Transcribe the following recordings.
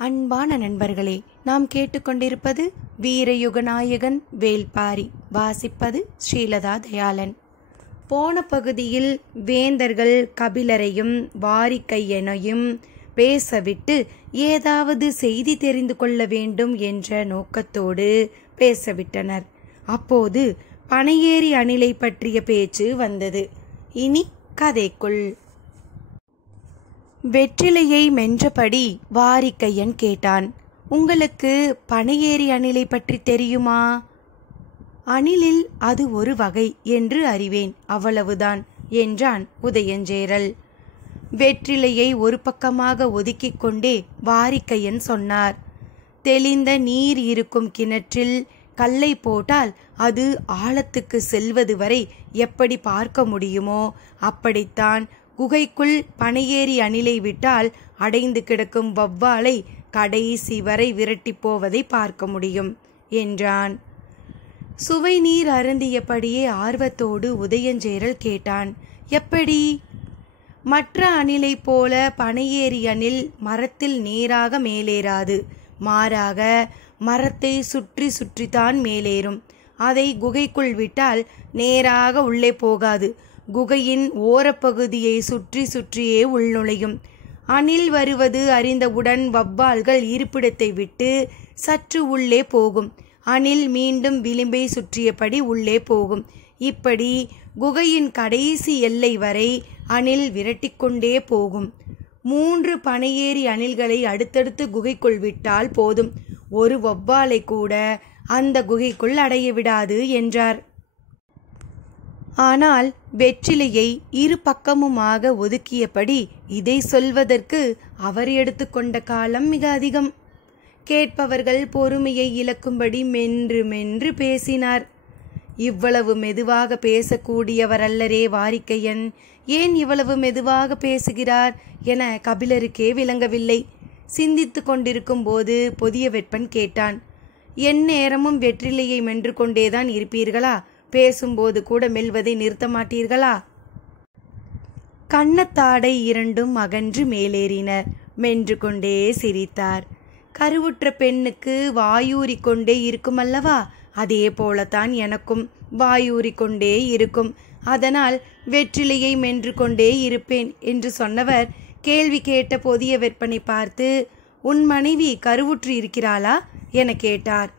அன்பான நண்பர்களே, நாம் கேட்டுக்கொண்டிருப்பது வீரயுகநாயகன் வேள்பாரி. வாசிப்பது ஸ்ரீலதா தயாளன். போன பகுதியில் வேந்தர்கள் கபிலரையும் வாரிக்கையனையும் பேசவிட்டு ஏதாவது செய்தி தெரிந்து கொள்ள வேண்டும் என்ற நோக்கத்தோடு பேசவிட்டனர். அப்போது பனையேறி அணிலை பற்றிய பேச்சு வந்தது. இனி கதைக்குள். வெற்றிலையை மென்றபடி வாரிக்கையன் கேட்டான், உங்களுக்கு பனையேறி அணிலை பற்றி தெரியுமா? அணிலில் அது ஒரு வகை என்று அறிவேன், அவ்வளவுதான் என்றான் உதயஞ்சேரல். வெற்றிலையை ஒரு பக்கமாக ஒதுக்கிக் கொண்டே வாரிக்கையன் சொன்னார், தெளிந்த நீர் இருக்கும் கிணற்றில் கல்லை போட்டால் அது ஆழத்துக்கு செல்வது வரை எப்படி பார்க்க முடியுமோ அப்படித்தான் குகைக்குள் பனையேறி அணிலை விட்டால் அடைந்து கிடக்கும் வௌவாலை கடைசி வரை விரட்டி போவதை பார்க்க முடியும் என்றான். சுவை நீர் அருந்தியபடியே ஆர்வத்தோடு உதயஞ்சேரல் கேட்டான், எப்படி? மற்ற அணிலை போல பனையேறி அணில் மரத்தில் நேராக மேலேறாது, மாறாக மரத்தை சுற்றி சுற்றித்தான் மேலேறும். அதை குகைக்குள் விட்டால் நேராக உள்ளே போகாது, குகையின் ஓரப்பகுதியை சுற்றி சுற்றியே உள்நுழையும். அணில் வருவது அறிந்தவுடன் வௌவால்கள் இருப்பிடத்தை விட்டு சற்று உள்ளே போகும். அணில் மீண்டும் விளிம்பை சுற்றியபடி உள்ளே போகும். இப்படி குகையின் கடைசி எல்லை வரை அணில் விரட்டிக்கொண்டே போகும். 3 பனையேறி அணில்களை அடுத்தடுத்து குகைக்குள் விட்டால் போதும், ஒரு வௌவாலை கூட அந்த குகைக்குள் அடைய விடாது என்றார். ஆனால் வெற்றிலையை இரு பக்கமுமாக ஒதுக்கியபடி இதை சொல்வதற்கு அவர் எடுத்துக்கொண்ட காலம் மிக அதிகம். கேட்பவர்கள் பொறுமையை இழக்கும்படி மென்று மென்று பேசினார். இவ்வளவு மெதுவாக பேசக்கூடியவரல்லரே வாரிக்கையன், ஏன் இவ்வளவு மெதுவாக பேசுகிறார் என கபிலருக்கே விளங்கவில்லை. சிந்தித்து கொண்டிருக்கும் போது புதிய வெப்பன் கேட்டான், எந்நேரமும் வெற்றிலையை மென்று கொண்டேதான் இருப்பீர்களா? பேசும்போது கூட மெல்வதை நிறுத்த மாட்டீர்களா? கன்னத்தாடை இரண்டும் அகன்று மேலேறினர். மென்று கொண்டே சிரித்தார். கருவுற்ற பெண்ணுக்கு வாயூறிக்கொண்டே இருக்கும் அல்லவா, அதே போலத்தான் எனக்கும் வாயூறிக்கொண்டே இருக்கும். அதனால் வெற்றிலையை மென்று கொண்டே இருப்பேன் என்று சொன்னவர் கேள்வி கேட்ட புதிய வெப்பனை பார்த்து, உன் மனைவி கருவுற்று இருக்கிறாளா என கேட்டார்.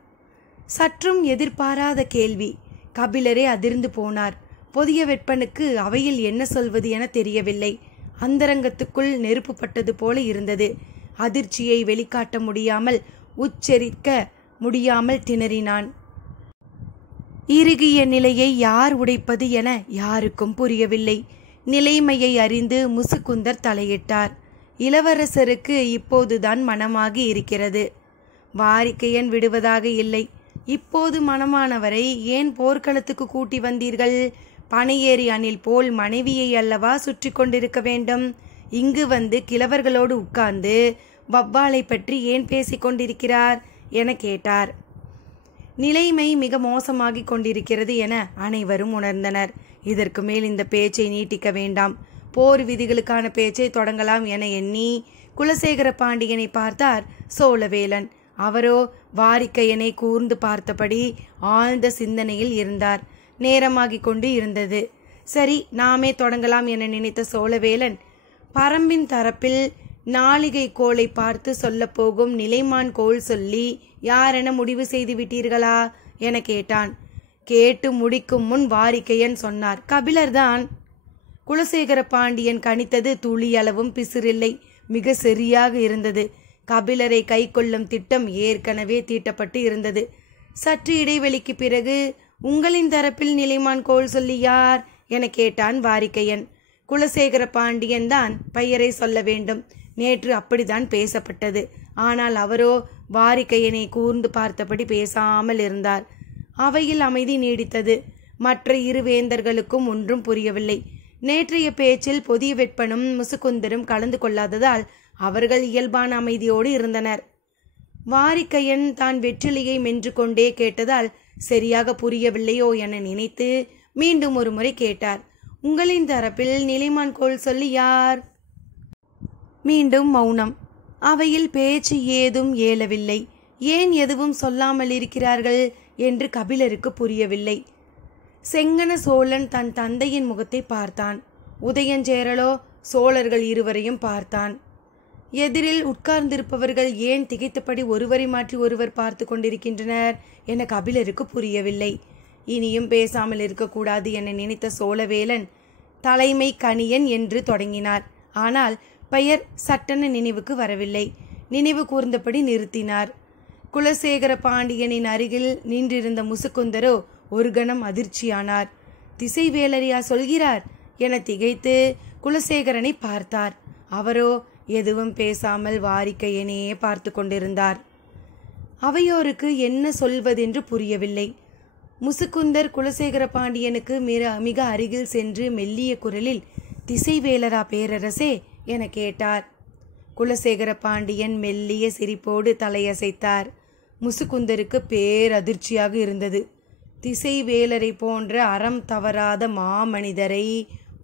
சற்றும் எதிர்பாராத கேள்வி. கபிலரே அதிர்ந்து போனார். புதிய வெப்பனுக்கு அவையில் என்ன சொல்வது என தெரியவில்லை. அந்தரங்கத்துக்குள் நெருப்பு பட்டது போல இருந்தது. அதிர்ச்சியை வெளிக்காட்ட முடியாமல், உச்சரிக்க முடியாமல் திணறினான். இறுகிய நிலையை யார் உடைப்பது என யாருக்கும் புரியவில்லை. நிலைமையை அறிந்து முசுகுந்தர் தலையிட்டார். இளவரசருக்கு இப்போதுதான் மனமாகி இருக்கிறது. வாரிக்கையன் விடுவதாக இல்லை. இப்போது மனமானவரை ஏன் போர்க்களத்துக்கு கூட்டி வந்தீர்கள்? பனையேறி அணில் போல் மனைவியை அல்லவா சுற்றி கொண்டிருக்க வேண்டும். இங்கு வந்து கிழவர்களோடு உட்கார்ந்து வௌவாலை பற்றி ஏன் பேசிக் கொண்டிருக்கிறார் என கேட்டார். நிலைமை மிக மோசமாகி கொண்டிருக்கிறது என அனைவரும் உணர்ந்தனர். இதற்கு மேல் இந்த பேச்சை நீட்டிக்க வேண்டாம், போர் விதிகளுக்கான பேச்சை தொடங்கலாம் என எண்ணி குலசேகர பாண்டியனை பார்த்தார் சோழவேலன். அவரோ வாரிக்கையனை கூர்ந்து பார்த்தபடி ஆழ்ந்த சிந்தனையில் இருந்தார். நேரமாகிக் கொண்டு இருந்தது. சரி, நாமே தொடங்கலாம் என நினைத்த சோழவேலன், பரம்பின் தரப்பில் நாளிகை கோளை பார்த்து சொல்லப்போகும் நிலைமான் கோள் சொல்லி யாரென முடிவு செய்து விட்டீர்களா என கேட்டான். கேட்டு முடிக்கும் முன் வாரிக்கையன் சொன்னார், கபிலர்தான். குலசேகர பாண்டியன் கணித்தது துளி அளவும் பிசிறில்லை, மிக சரியாக இருந்தது. கபிலரை கை கொள்ளும் திட்டம் ஏற்கனவே தீட்டப்பட்டு இருந்தது. சற்று இடைவெளிக்கு பிறகு, உங்களின் தரப்பில் நிலைமான் கோள் சொல்லி யார் என கேட்டான் வாரிக்கையன். குலசேகர பாண்டியன் தான் பெயரை சொல்ல வேண்டும். நேற்று அப்படித்தான் பேசப்பட்டது. ஆனால் அவரோ வாரிக்கையனை கூர்ந்து பார்த்தபடி பேசாமல் இருந்தார். அவையில் அமைதி நீடித்தது. மற்ற இரு வேந்தர்களுக்கும் ஒன்றும் புரியவில்லை. நேற்றைய பேச்சில் புதிய வெப்பனும் முசுகுந்தரும் கலந்து கொள்ளாததால் அவர்கள் இயல்பான அமைதியோடு இருந்தனர். வாரிக்கையன் தான் வெற்றிலையை மென்று கொண்டே கேட்டதால் சரியாக புரியவில்லையோ என நினைத்து மீண்டும் ஒரு முறை கேட்டார். உங்களின் தரப்பில் நிலைமான் கோள் சொல்லி யார்? மீண்டும் மௌனம். அவையில் பேச்சு ஏதும் ஏலவில்லை. ஏன் எதுவும் சொல்லாமல் இருக்கிறார்கள் என்று கபிலருக்கு புரியவில்லை. செங்கன சோழன் தன் தந்தையின் முகத்தை பார்த்தான். உதயஞ்சேரலோ சோழர்கள் இருவரையும் பார்த்தான். எதிரில் உட்கார்ந்திருப்பவர்கள் ஏன் திகைத்தபடி ஒருவரை மாற்றி ஒருவர் பார்த்து கொண்டிருக்கின்றனர் என கபிலருக்கு புரியவில்லை. இனியும் பேசாமல் இருக்கக்கூடாது என நினைத்த சோழவேலன் தலைமை கணியன் என்று தொடங்கினார். ஆனால் பெயர் சட்டென நினைவுக்கு வரவில்லை. நினைவு கூர்ந்தபடி நிறுத்தினார். குலசேகர பாண்டியனின் அருகில் நின்றிருந்த முசுக்குந்தரோ ஒரு கணம் அதிர்ச்சியானார். திசைவேலரையா சொல்கிறார் என திகைத்து குலசேகரனை பார்த்தார். அவரோ எதுவும் பேசாமல் வாரிக்கையனையே பார்த்து கொண்டிருந்தார். அவையோருக்கு என்ன சொல்வதென்று புரியவில்லை. முசுக்குந்தர் குலசேகர பாண்டியனுக்கு மிக அருகில் சென்று மெல்லிய குரலில், திசைவேலரா பேரரசே என கேட்டார். குலசேகர பாண்டியன் மெல்லிய சிரிப்போடு தலையசைத்தார். முசுக்குந்தருக்கு பேரதிர்ச்சியாக இருந்தது. திசைவேலரை போன்ற அறம் தவறாத மாமனிதரை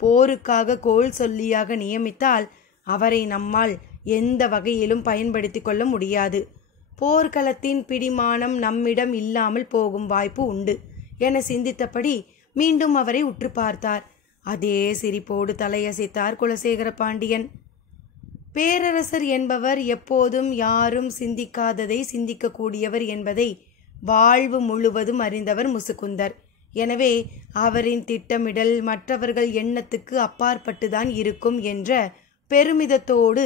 போருக்காக கோல் சொல்லியாக நியமித்தால் அவரை நம்மால் எந்த வகையிலும் பயன்படுத்தி கொள்ள முடியாது. போர்க்களத்தின் பிடிமானம் நம்மிடம் இல்லாமல் போகும் வாய்ப்பு உண்டு என சிந்தித்தபடி மீண்டும் அவரை உற்று பார்த்தார். அதே சிரிப்போடு தலையசைத்தார் குலசேகர பாண்டியன். பேரரசர் என்பவர் எப்போதும் யாரும் சிந்திக்காததை சிந்திக்கக்கூடியவர் என்பதை வாழ்வு முழுவதும் அறிந்தவர் முசுக்குந்தர். எனவே அவரின் திட்டமிடல் மற்றவர்கள் எண்ணத்துக்கு அப்பாற்பட்டுதான் இருக்கும் என்ற பெருமிதத்தோடு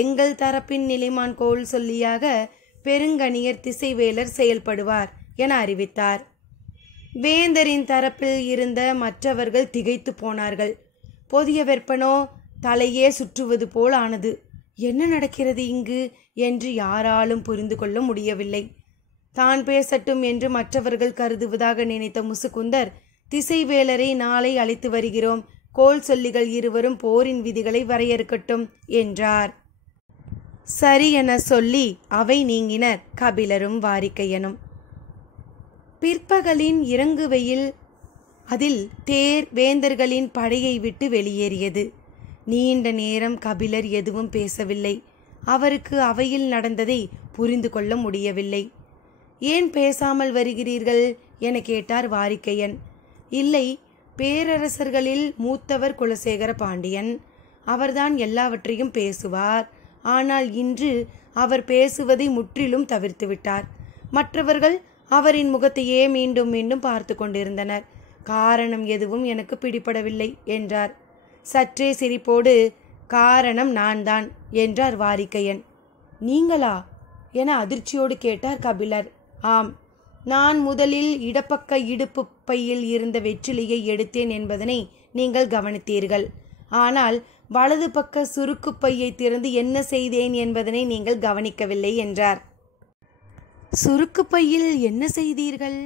எங்கள் தரப்பின் நிலைமான் கோல் சொல்லியாக பெருங்கணியர் திசைவேலர் செயல்படுவார் என அறிவித்தார். வேந்தரின் தரப்பில் இருந்த மற்றவர்கள் திகைத்து போனார்கள். பொதிய வெப்பனோ தலையே சுற்றுவது போல் ஆனது. என்ன நடக்கிறது இங்கு என்று யாராலும் புரிந்து கொள்ள முடியவில்லை. தான் பேசட்டும் என்று மற்றவர்கள் கருதுவதாக நினைத்த முசுக்குந்தர், திசைவேலரை நாளை அழைத்து வருகிறோம், கோல் சொல்லிகள் இருவரும் போரின் விதிகளை வரையறுக்கட்டும் என்றார். சரி என சொல்லி அவை நீங்கினர் கபிலரும் வாரிக்கையனும். பிற்பகலின் இறங்கு வெயில் அதில் தேர் வேந்தர்களின் படையை விட்டு வெளியேறியது. நீண்ட நேரம் கபிலர் எதுவும் பேசவில்லை. அவருக்கு அவையில் நடந்ததை புரிந்து கொள்ள முடியவில்லை. ஏன் பேசாமல் வருகிறீர்கள் என கேட்டார் வாரிக்கையன். இல்லை, பேரரசர்களில் மூத்தவர் குலசேகர பாண்டியன். அவர்தான் எல்லாவற்றையும் பேசுவார். ஆனால் இன்று அவர் பேசுவதை முற்றிலும் தவிர்த்து விட்டார். மற்றவர்கள் அவரின் முகத்தையே மீண்டும் மீண்டும் பார்த்து கொண்டிருந்தனர். காரணம் எதுவும் எனக்கு பிடிபடவில்லை என்றார். சற்றே சிரிப்போடு, காரணம் நான் தான் என்றார் வாரிக்கையன். நீங்களா என அதிர்ச்சியோடு கேட்டார் கபிலர். ஆம், நான் முதலில் இடப்பக்க இடுப்பு பையில் இருந்த வெற்றிலையை எடுத்தேன் என்பதனை நீங்கள் கவனித்தீர்கள். ஆனால் வலது பக்க சுருக்கு பையை திறந்து என்ன செய்தேன் என்பதனை நீங்கள் கவனிக்கவில்லை என்றார். சுருக்கு பையில் என்ன செய்தீர்கள்?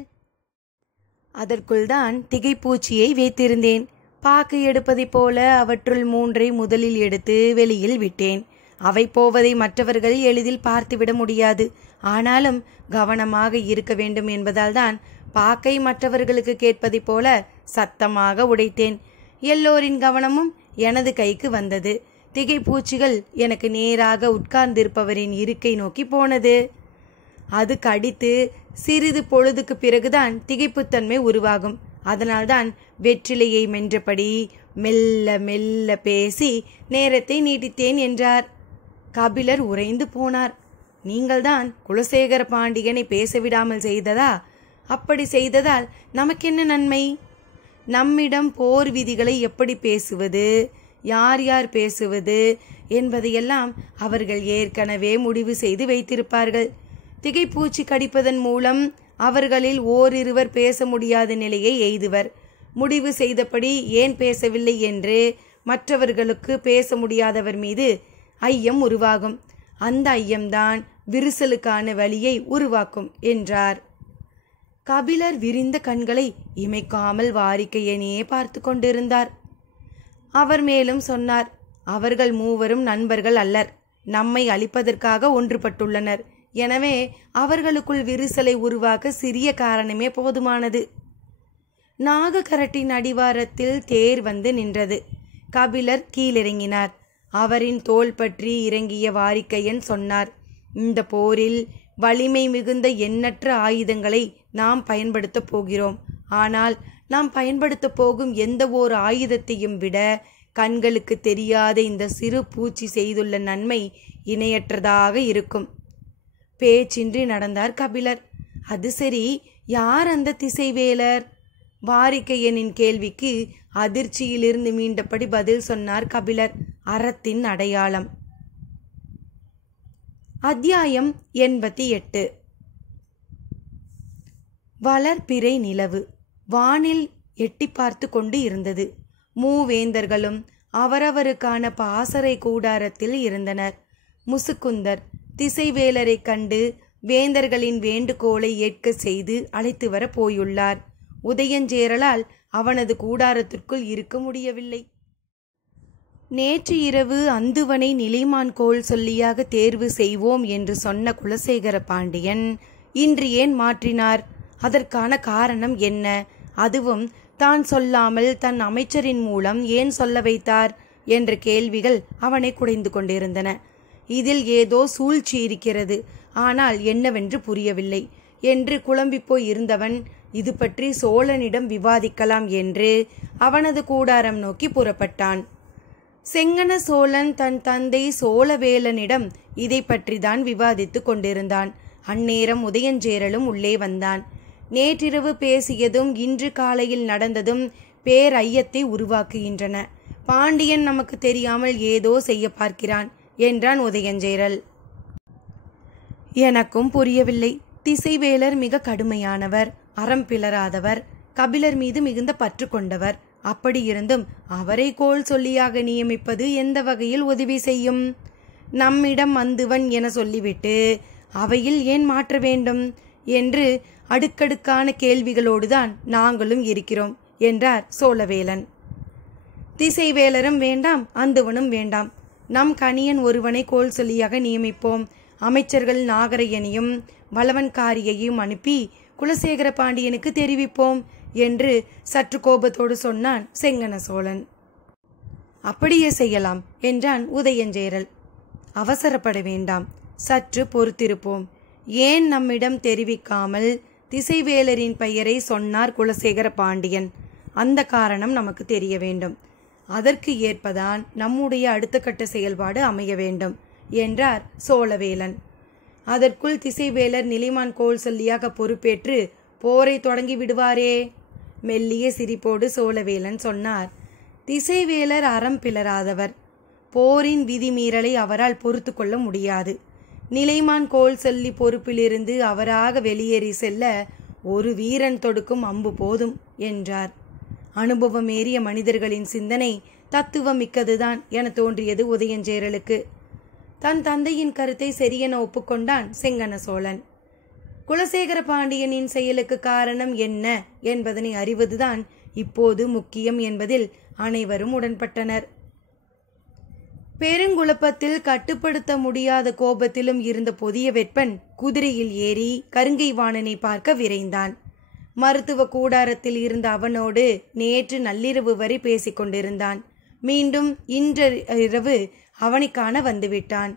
அதற்குள் தான் திகைப்பூச்சியை வைத்திருந்தேன். பாக்கு எடுப்பதைப் போல அவற்றுள் 3 முதலில் எடுத்து வெளியில் விட்டேன். அவை போவதை மற்றவர்கள் எளிதில் பார்த்துவிட முடியாது. ஆனாலும் கவனமாக இருக்க வேண்டும் என்பதால் தான் பாக்கை மற்றவர்களுக்கு கேட்பதைப் போல சத்தமாக உடைத்தேன். எல்லோரின் கவனமும் எனது கைக்கு வந்தது. திகைப்பூச்சிகள் எனக்கு நேராக உட்கார்ந்திருப்பவரின் இருக்கை நோக்கி போனது. அது கடித்து சிறிது பொழுதுக்கு பிறகுதான் திகைப்புத்தன்மை உருவாகும். அதனால்தான் வெற்றிலையை மென்றபடி மெல்ல மெல்ல பேசி நேரத்தை நீட்டித்தேன் என்றார். கபிலர் உறைந்து போனார். நீங்கள்தான் குலசேகர பாண்டியனை பேசவிடாமல் செய்ததா? அப்படி செய்ததால் நமக்கென்ன நன்மை? நம்மிடம் போர் விதிகளை எப்படி பேசுவது, யார் யார் பேசுவது என்பதையெல்லாம் அவர்கள் ஏற்கனவே முடிவு செய்து வைத்திருப்பார்கள். திகைப்பூச்சி கடிப்பதன் மூலம் அவர்களில் ஓரிருவர் பேச முடியாத நிலையை எய்துவர். முடிவு செய்தபடி ஏன் பேசவில்லை என்று மற்றவர்களுக்கு பேச முடியாதவர் மீது ஐயம் உருவாகும். அந்த ஐயம்தான் விரிசலுக்கான வழியை உருவாக்கும் என்றார். கபிலர் விரிந்த கண்களை இமைக்காமல் வாரிக்கையனையே பார்த்து கொண்டிருந்தார். அவர் மேலும் சொன்னார், அவர்கள் மூவரும் நண்பர்கள் அல்லர். நம்மை அழிப்பதற்காக ஒன்றுபட்டுள்ளனர். எனவே அவர்களுக்குள் விரிசலை உருவாக்க சிறிய காரணமே போதுமானது. நாகக்கரட்டின் அடிவாரத்தில் தேர் வந்து நின்றது. கபிலர் கீழிறங்கினார். அவரின் தோள் பற்றி இறங்கிய வாரிக்கையன் சொன்னார், இந்த போரில் வலிமை மிகுந்த எண்ணற்ற ஆயுதங்களை நாம் பயன்படுத்தப் போகிறோம். ஆனால் நாம் பயன்படுத்தப் போகும் எந்த ஓர் ஆயுதத்தையும் விட கண்களுக்கு தெரியாத இந்த சிறு பூச்சி செய்துள்ள நன்மை இணையற்றதாக இருக்கும். பேச்சின்றி நடந்தார் கபிலர். அது சரி, யார் அந்த திசைவேலர்? வாரிக்கையனின் கேள்விக்கு அதிர்ச்சியிலிருந்து மீண்டபடி பதில் சொன்னார் கபிலர். அறத்தின் அடையாளம். அத்தியாயம் 88. வளர்பிறை நிலவு வானில் எட்டி பார்த்து கொண்டு இருந்தது. மூவேந்தர்களும் அவரவருக்கான பாசறை கூடாரத்தில் இருந்தனர். முசுக்குந்தர் திசைவேலரை கண்டு வேந்தர்களின் வேண்டுகோளை ஏற்க செய்து அழைத்து வர போயுள்ளார். உதயஞ்சேரலால் அவனது கூடாரத்திற்குள் இருக்க முடியவில்லை. நேற்று இரவு அந்துவனை நிலைமான் கோல் சொல்லியாக தேர்வு செய்வோம் என்று சொன்ன குலசேகர பாண்டியன் இன்று ஏன் மாற்றினார்? அதற்கான காரணம் என்ன? அதுவும் தான் சொல்லாமல் தன் அமைச்சரின் மூலம் ஏன் சொல்ல வைத்தார் என்ற கேள்விகள் அவனை குடைந்து கொண்டிருந்தன. இதில் ஏதோ சூழ்ச்சி இருக்கிறது, ஆனால் என்னவென்று புரியவில்லை என்று குழம்பிப்போய் இருந்தவன் இது பற்றி சோழனிடம் விவாதிக்கலாம் என்று அவனது கூடாரம் நோக்கி புறப்பட்டான். செங்கன சோழன் தன் தந்தை சோழவேலனிடம் இதை பற்றிதான் விவாதித்து கொண்டிருந்தான். அந்நேரம் உதயஞ்சேரலும் உள்ளே வந்தான். நேற்றிரவு பேசியதும் இன்று காலையில் நடந்ததும் பேரையத்தை உருவாக்குகின்றன. பாண்டியன் நமக்கு தெரியாமல் ஏதோ செய்ய பார்க்கிறான் என்றான் உதயஞ்சேரல். எனக்கும் புரியவில்லை. திசைவேலர் மிக கடுமையானவர், அறம் பிளராதவர், கபிலர் மீது மிகுந்த பற்று கொண்டவர். அப்படியிருந்தும் அவரை கோல் சொல்லியாக நியமிப்பது எந்த வகையில் உதவி செய்யும்? நம்மிடம் அந்துவன் என சொல்லிவிட்டு அவையில் ஏன் மாற்ற வேண்டும் என்று அடுக்கடுக்கான கேள்விகளோடுதான் நாங்களும் இருக்கிறோம் என்றார் சோழவேலன். திசைவேலரும் வேண்டாம், அந்துவனும் வேண்டாம். நம் கணியன் ஒருவனை கோல் சொல்லியாக நியமிப்போம். அமைச்சர்கள் நாகரையனையும் வளவன்காரியையும் அனுப்பி குலசேகர பாண்டியனுக்கு தெரிவிப்போம் என்று சற்று கோபத்தோடு சொன்னான் செங்கன சோழன். அப்படியே செய்யலாம் என்றான் உதயஞ்சேரல். அவசரப்பட வேண்டாம், சற்று பொறுத்திருப்போம். ஏன் நம்மிடம் தெரிவிக்காமல் திசைவேலரின் பெயரை சொன்னார் குலசேகர பாண்டியன்? அந்த காரணம் நமக்கு தெரிய வேண்டும். அதற்கு ஏற்பதான் நம்முடைய அடுத்த கட்ட செயல்பாடு அமைய வேண்டும் என்றார் சோழவேலன். அதற்குள் திசைவேலர் நிலைமான் கோல் சொல்லியாக பொறுப்பேற்று போரை தொடங்கி விடுவாரே. மெல்லிய சிரிப்போடு சோழவேலன் சொன்னார். திசைவேலர் அறம் பிளராதவர். போரின் விதிமீறலை அவரால் பொறுத்து கொள்ள முடியாது. நிலைமான் கோல் சொல்லி பொறுப்பிலிருந்து அவராக வெளியேறி செல்ல ஒரு வீரன் தொடுக்கும் அம்பு போதும் என்றார். அனுபவமேறிய மனிதர்களின் சிந்தனை தத்துவம் மிக்கதுதான் என தோன்றியது உதயஞ்சேரலுக்கு. தன் தந்தையின் கருத்தை சரியென ஒப்புக்கொண்டான் செங்கன சோழன். குலசேகர பாண்டியனின் செயலுக்கு காரணம் என்ன என்பதனை அறிவதுதான் இப்போது முக்கியம் என்பதில் அனைவரும் உடன்பட்டனர். பெருங்குழப்பத்தில் கட்டுப்படுத்த முடியாத கோபத்திலும் இருந்த பொதிய வெப்பன் குதிரையில் ஏறி கருங்கை வாணனை பார்க்க விரைந்தான். மருத்துவ கூடாரத்தில் இருந்த அவனோடு நேற்று நள்ளிரவு வரை பேசிக் கொண்டிருந்தான். மீண்டும் இன்றிரவு அவனை காண வந்துவிட்டான்.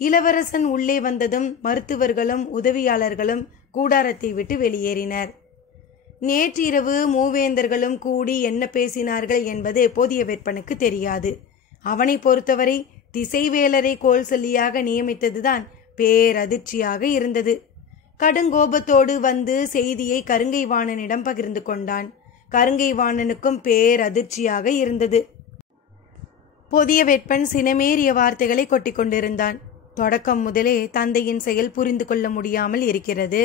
இளவரசன் உள்ளே வந்ததும் மருத்துவர்களும் உதவியாளர்களும் கூடாரத்தை விட்டு வெளியேறினர். நேற்றிரவு மூவேந்தர்களும் கூடி என்ன பேசினார்கள் என்பது பொதிய வெப்பனுக்கு தெரியாது. அவனை பொறுத்தவரை திசைவேலரை கோல் சொல்லியாக நியமித்ததுதான் பேரதிர்ச்சியாக இருந்தது. கடுங்கோபத்தோடு வந்து செய்தியை கருங்கை வாணனிடம் பகிர்ந்து கொண்டான். கருங்கை வாணனுக்கும் பேரதிர்ச்சியாக இருந்தது. பொதிய வெப்பன் சினமேறிய வார்த்தைகளை கொட்டி கொண்டிருந்தான். தொடக்கம் முதலே தந்தையின் செயல் புரிந்து கொள்ள முடியாமல் இருக்கிறது.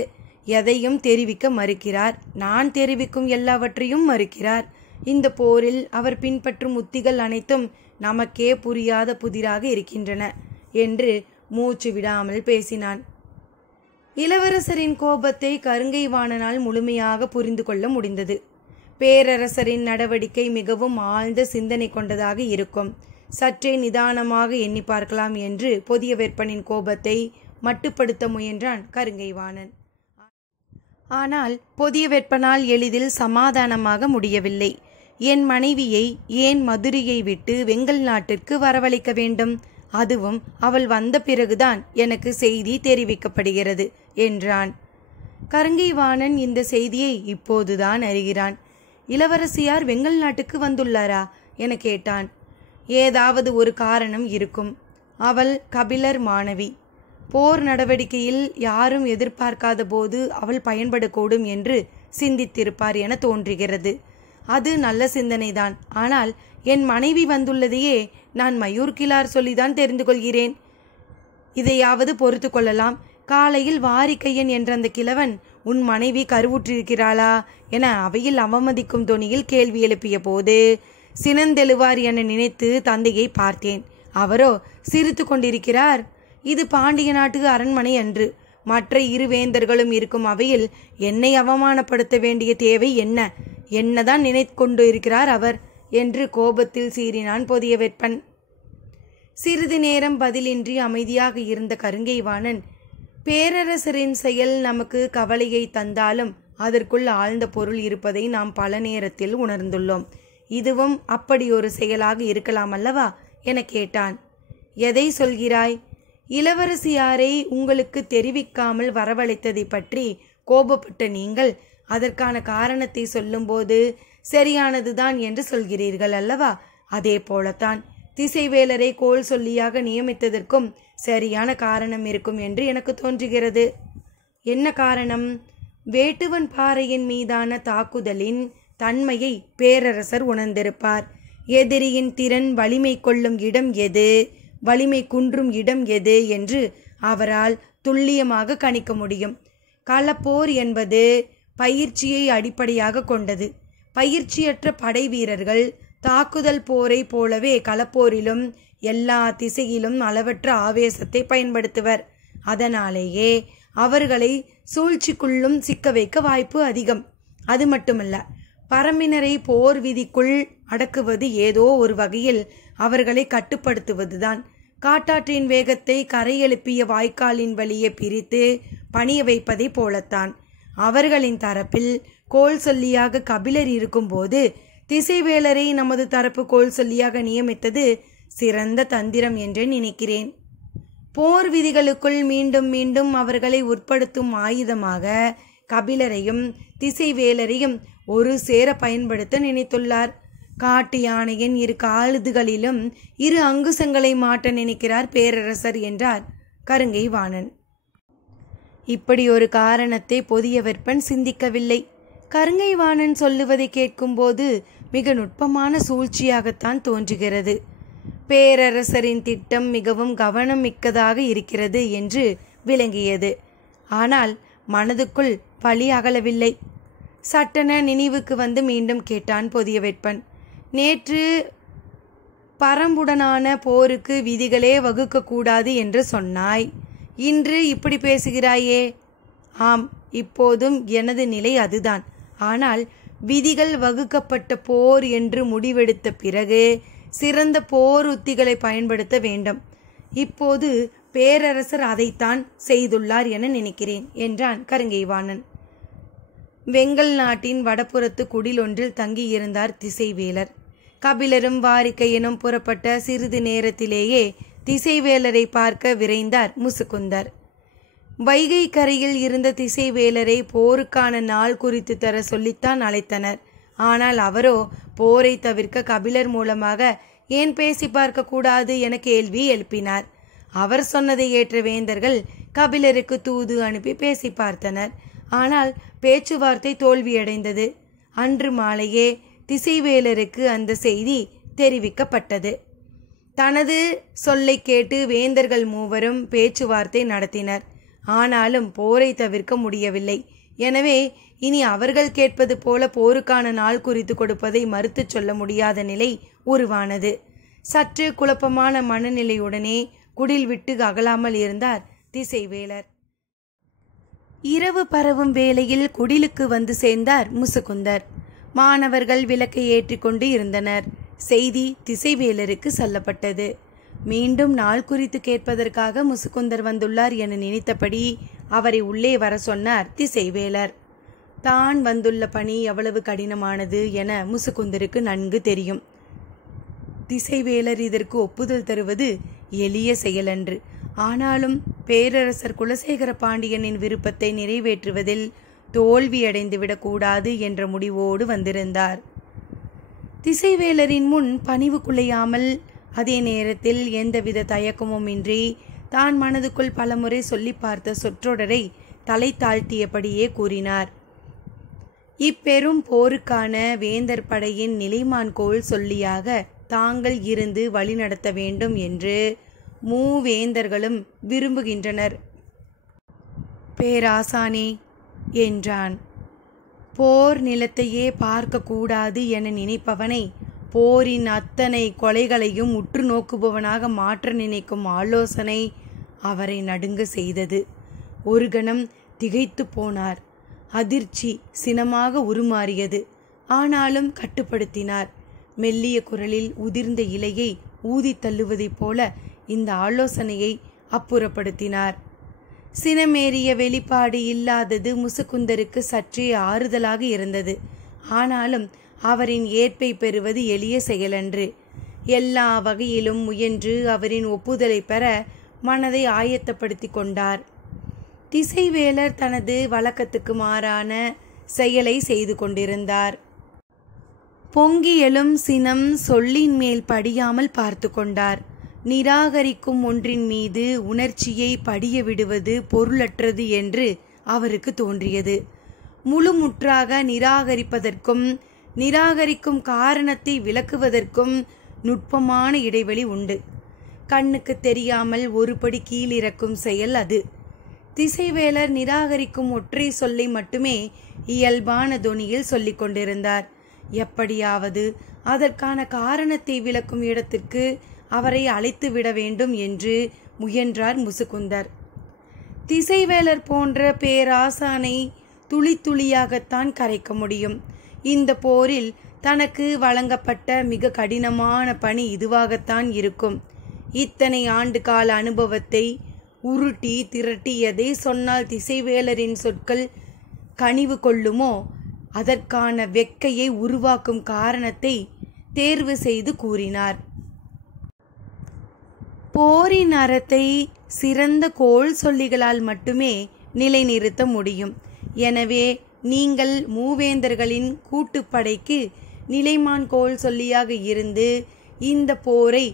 எதையும் தெரிவிக்க மறுக்கிறார். நான் தெரிவிக்கும் எல்லாவற்றையும் மறுக்கிறார். இந்த போரில் அவர் பின்பற்றும் உத்திகள் அனைத்தும் நமக்கே புரியாத புதிராக இருக்கின்றன என்று மூச்சு விடாமல் பேசினான். இளவரசரின் கோபத்தை கருங்கை வாணனால் முழுமையாக புரிந்து கொள்ள முடிந்தது. பேரரசரின் நடவடிக்கை மிகவும் ஆழ்ந்த சிந்தனை கொண்டதாக இருக்கும். சற்றே நிதானமாக எண்ணி பார்க்கலாம் என்று பொதிய வெப்பனின் கோபத்தை மட்டுப்படுத்த முயன்றான் கருங்கை வாணன். ஆனால் பொதிய வெப்பனால் எளிதில் சமாதானமாக முடியவில்லை. என் மனைவியை ஏன் மதுரையை விட்டு வெங்கல் நாட்டிற்கு வரவழைக்க வேண்டும்? அதுவும் அவள் வந்த பிறகுதான் எனக்கு செய்தி தெரிவிக்கப்படுகிறது என்றான். கருங்கைவாணன் இந்த செய்தியை இப்போதுதான் அறிகிறான். இளவரசியார் வெங்கல் நாட்டுக்கு வந்துள்ளாரா என கேட்டான். ஏதாவது ஒரு காரணம் இருக்கும். அவள் கபிலர் மாணவி. போர் நடவடிக்கையில் யாரும் எதிர்பார்க்காத போது அவள் பயன்படக்கூடும் என்று சிந்தித்திருப்பார் என தோன்றுகிறது. அது நல்ல சிந்தனைதான். ஆனால் என் மனைவி வந்துள்ளதையே நான் மயூர்கிழார் சொல்லிதான் தெரிந்து கொள்கிறேன். இதையாவது பொறுத்து கொள்ளலாம். காலையில் வாரிக்கையன் என்ற அந்த கிழவன் உன் மனைவி கருவுற்றிருக்கிறாளா என அவையில் அவமதிக்கும் தொனியில் கேள்வி எழுப்பிய போது சினந்தெழுவார் என நினைத்து தந்தையை பார்த்தேன். அவரோ சிரித்து கொண்டிருக்கிறார். இது பாண்டிய நாட்டு அரண்மனை அன்று. மற்ற இரு வேந்தர்களும் இருக்கும் அவையில் என்னை அவமானப்படுத்த வேண்டிய தேவை என்ன? என்னதான் நினைத்து கொண்டு இருக்கிறார் அவர் என்று கோபத்தில் சீறினான் பொதியவெற்பன். சிறிது நேரம் பதிலின்றி அமைதியாக இருந்த கருங்கைவாணன், பேரரசரின் செயல் நமக்கு கவலையை தந்தாலும் அதற்குள் ஆழ்ந்த பொருள் இருப்பதை நாம் பல நேரத்தில் உணர்ந்துள்ளோம். இதுவும் அப்படி ஒரு செயலாக இருக்கலாம் அல்லவா என கேட்டான். எதை சொல்கிறாய்? இளவரசியாரை உங்களுக்கு தெரிவிக்காமல் வரவழைத்ததை பற்றி கோபப்பட்ட நீங்கள் அதற்கான காரணத்தை சொல்லும்போது சரியானதுதான் என்று சொல்கிறீர்கள் அல்லவா? அதே போலத்தான் திசைவேலரை கோல் சொல்லியாக நியமித்ததற்கும் சரியான காரணம் இருக்கும் என்று எனக்கு தோன்றுகிறது. என்ன காரணம்? வேட்டுவன் பாறையின் மீதான தாக்குதலின் தன்மையை பேரரசர் உணர்ந்திருப்பார். எதிரியின் திறன் வலிமை கொள்ளும் இடம் எது, வலிமை குன்றும் இடம் எது என்று அவரால் துல்லியமாக கணிக்க முடியும். களப்போர் என்பது பயிற்சியை அடிப்படையாக கொண்டது. பயிற்சியற்ற படை வீரர்கள் தாக்குதல் போரை போலவே களப்போரிலும் எல்லா திசையிலும் அளவற்ற ஆவேசத்தை பயன்படுத்துவர். அதனாலேயே அவர்களை சூழ்ச்சிக்குள்ளும் சிக்க வைக்க வாய்ப்பு அதிகம். அது மட்டுமல்ல, பரம்பினரை போர் விதிக்குள் அடக்குவது ஏதோ ஒரு வகையில் அவர்களை கட்டுப்படுத்துவதுதான். காட்டாற்றின் வேகத்தை கரை எழுப்பிய வாய்க்காலின் வழியே பிரித்து பணிய வைப்பதை போலத்தான். அவர்களின் தரப்பில் கோல் சொல்லியாக கபிலர் இருக்கும்போது திசைவேலரை நமது தரப்பு கோல் சொல்லியாக நியமித்தது சிறந்த தந்திரம் என்று நினைக்கிறேன். போர் விதிகளுக்குள் மீண்டும் மீண்டும் அவர்களை உட்படுத்தும் ஆயுதமாக கபிலரையும் திசைவேலரையும் ஒரு சேர பயன்படுத்த நினைத்துள்ளார். காட்டு யானையின் இரு காலுதுகளிலும் இரு அங்குசங்களை மாட்ட நினைக்கிறார் பேரரசர் என்றார் கருங்கைவாணன். இப்படி ஒரு காரணத்தை பொதியவெற்பன் சிந்திக்கவில்லை. கருங்கைவாணன் சொல்லுவதை கேட்கும்போது மிக நுட்பமான சூழ்ச்சியாகத்தான் தோன்றுகிறது. பேரரசரின் திட்டம் மிகவும் கவனம் மிக்கதாக இருக்கிறது என்று விளங்கியது. ஆனால் மனதுக்குள் பழி அகலவில்லை. சட்டென நினைவுக்கு வந்து மீண்டும் கேட்டான் பொதியவெற்பன். நேற்று பரம்புடனான போருக்கு விதிகளே வகுக்கக்கூடாது என்று சொன்னாய். இன்று இப்படி பேசுகிறாயே? ஆம், இப்போதும் எனது நிலை அதுதான். ஆனால் விதிகள் வகுக்கப்பட்ட போர் என்று முடிவெடுத்த பிறகு சிறந்த போர் உத்திகளை பயன்படுத்த வேண்டும். இப்போது பேரரசர் அதைத்தான் செய்துள்ளார் என நினைக்கிறேன் என்றான் கருங்கைவாணன். வெங்கல் நாட்டின் வடபுறத்து குடில் ஒன்றில் தங்கியிருந்தார் திசைவேலர். கபிலரும் வாரிக்கையனும் புறப்பட்ட சிறிது நேரத்திலேயே திசைவேலரை பார்க்க விரைந்தார் முசுகுந்தர். வைகை கரையில் இருந்த திசைவேலரை போருக்கான நாள் குறித்து தர சொல்லித்தான் அழைத்தனர். ஆனால் அவரோ போரை தவிர்க்க கபிலர் மூலமாக ஏன் பேசி பார்க்க கூடாது என கேள்வி எழுப்பினார். அவர் சொன்னதை ஏற்ற வேந்தர்கள் கபிலருக்கு தூது அனுப்பி பேசி பார்த்தனர். ஆனால் பேச்சுவார்த்தை தோல்வியடைந்தது. அன்று மாலையே திசைவேலருக்கு அந்த செய்தி தெரிவிக்கப்பட்டது. தனது சொல்லை கேட்டு வேந்தர்கள் மூவரும் பேச்சுவார்த்தை நடத்தினர். ஆனாலும் போரை தவிர்க்க முடியவில்லை. எனவே இனி அவர்கள் கேட்பது போல போருக்கான நாள் குறித்து கொடுப்பதை மறுத்து சொல்ல முடியாத நிலை உருவானது. சற்று குழப்பமான மனநிலையுடனே குடில் விட்டு அகலாமல் இருந்தார் திசைவேலர். இரவு பரவும் வேளையில் குடிலுக்கு வந்து சேர்ந்தார் முசுகுந்தர். மாணவர்கள் விளக்கை ஏற்றிக்கொண்டு இருந்தனர். செய்தி திசைவேலருக்கு சொல்லப்பட்டது. மீண்டும் நாள் குறித்து கேட்பதற்காக முசுகுந்தர் வந்துள்ளார் என நினைத்தபடி அவரை உள்ளே வர சொன்னார் திசைவேலர். தான் வந்துள்ள பணி எவ்வளவு கடினமானது என முசுகுந்தருக்கு நன்கு தெரியும். திசைவேலர் இதற்கு ஒப்புதல் தருவது எளிய செயலன்று. ஆனாலும் பேரரசர் குலசேகர பாண்டியனின் விருப்பத்தை நிறைவேற்றுவதில் தோல்வியடைந்துவிடக் கூடாது என்ற முடிவோடு வந்திருந்தார். திசைவேலரின் முன் பணிவு குலையாமல், அதே நேரத்தில் எந்தவித தயக்கமுமின்றி தான் மனதுக்குள் பலமுறை சொல்லி பார்த்த சொற்றொடரை தலை தாழ்த்தியபடியே கூறினார். இப்பெரும் போருக்கான வேந்தர் படையின் நிலைமான்கோள் சொல்லியாக தாங்கள் இருந்து வழிநடத்த வேண்டும் என்று மூவேந்தர்களும் விரும்புகின்றனர். பேராசானே என்றான். போர் நிலத்தையே பார்க்க கூடாது என நினைப்பவனை போரின் அத்தனை கொலைகளையும் உற்று நோக்குபவனாக மாற்ற நினைக்கும் ஆலோசனை அவரை நடுங்க செய்தது. ஒரு கணம் திகைத்து போனார். அதிர்ச்சி சினமாக உருமாறியது. ஆனாலும் கட்டுப்படுத்தினார். மெல்லிய குரலில் உதிர்ந்த இலையை ஊதி தள்ளுவதைப் போல இந்த ஆலோசனையை அப்புறப்படுத்தினார். சினமேறிய வெளிப்பாடு இல்லாதது முசுகுந்தருக்கு சற்றே ஆறுதலாக இருந்தது. ஆனாலும் அவரின் ஏற்பை பெறுவது எளிய செயலன்று. எல்லா வகையிலும் முயன்று அவரின் ஒப்புதலை பெற மனதை ஆயத்தப்படுத்தி கொண்டார். திசைவேலர் தனது வழக்கத்துக்கு மாறான செயலை செய்து கொண்டிருந்தார். பொங்கியலும் சினம் சொல்லின் மேல் படியாமல் பார்த்து கொண்டார். நிராகரிக்கும் ஒன்றின் மீது உணர்ச்சியை படிய விடுவது பொருளற்றது என்று அவருக்கு தோன்றியது. முழுமுற்றாக நிராகரிப்பதற்கும் நிராகரிக்கும் காரணத்தை விளக்குவதற்கும் நுட்பமான இடைவெளி உண்டு. கண்ணுக்கு தெரியாமல் ஒருபடி கீழிறக்கும் செயல் அது. திசைவேலர் நிராகரிக்கும் ஒற்றை சொல்லை மட்டுமே இயல்பான தொனியில் சொல்லிக் கொண்டிருந்தார். எப்படியாவது அதற்கான காரணத்தை விளக்கும் இடத்திற்கு அவரை அழைத்து விட வேண்டும் என்று முயன்றார் முசுகுந்தர். திசைவேலர் போன்ற பேராசானை துளி துளியாகத்தான் கரைக்க முடியும். இந்த போரில் தனக்கு வழங்கப்பட்ட மிக கடினமான பணி இதுவாகத்தான் இருக்கும். இத்தனை ஆண்டு கால அனுபவத்தை உருட்டி திரட்டி எதை சொன்னால் திசைவேலரின் சொற்கள் கனிவு கொள்ளுமோ அதற்கான வெக்கையை உருவாக்கும் காரணத்தை தேர்வு செய்து கூறினார். போரின் அறத்தை சிறந்த கோள் சொல்லிகளால் மட்டுமே நிலைநிறுத்த முடியும். எனவே நீங்கள் மூவேந்தர்களின் கூட்டுப்படைக்கு நிலைமான் கோள் சொல்லியாக இருந்து இந்த போரை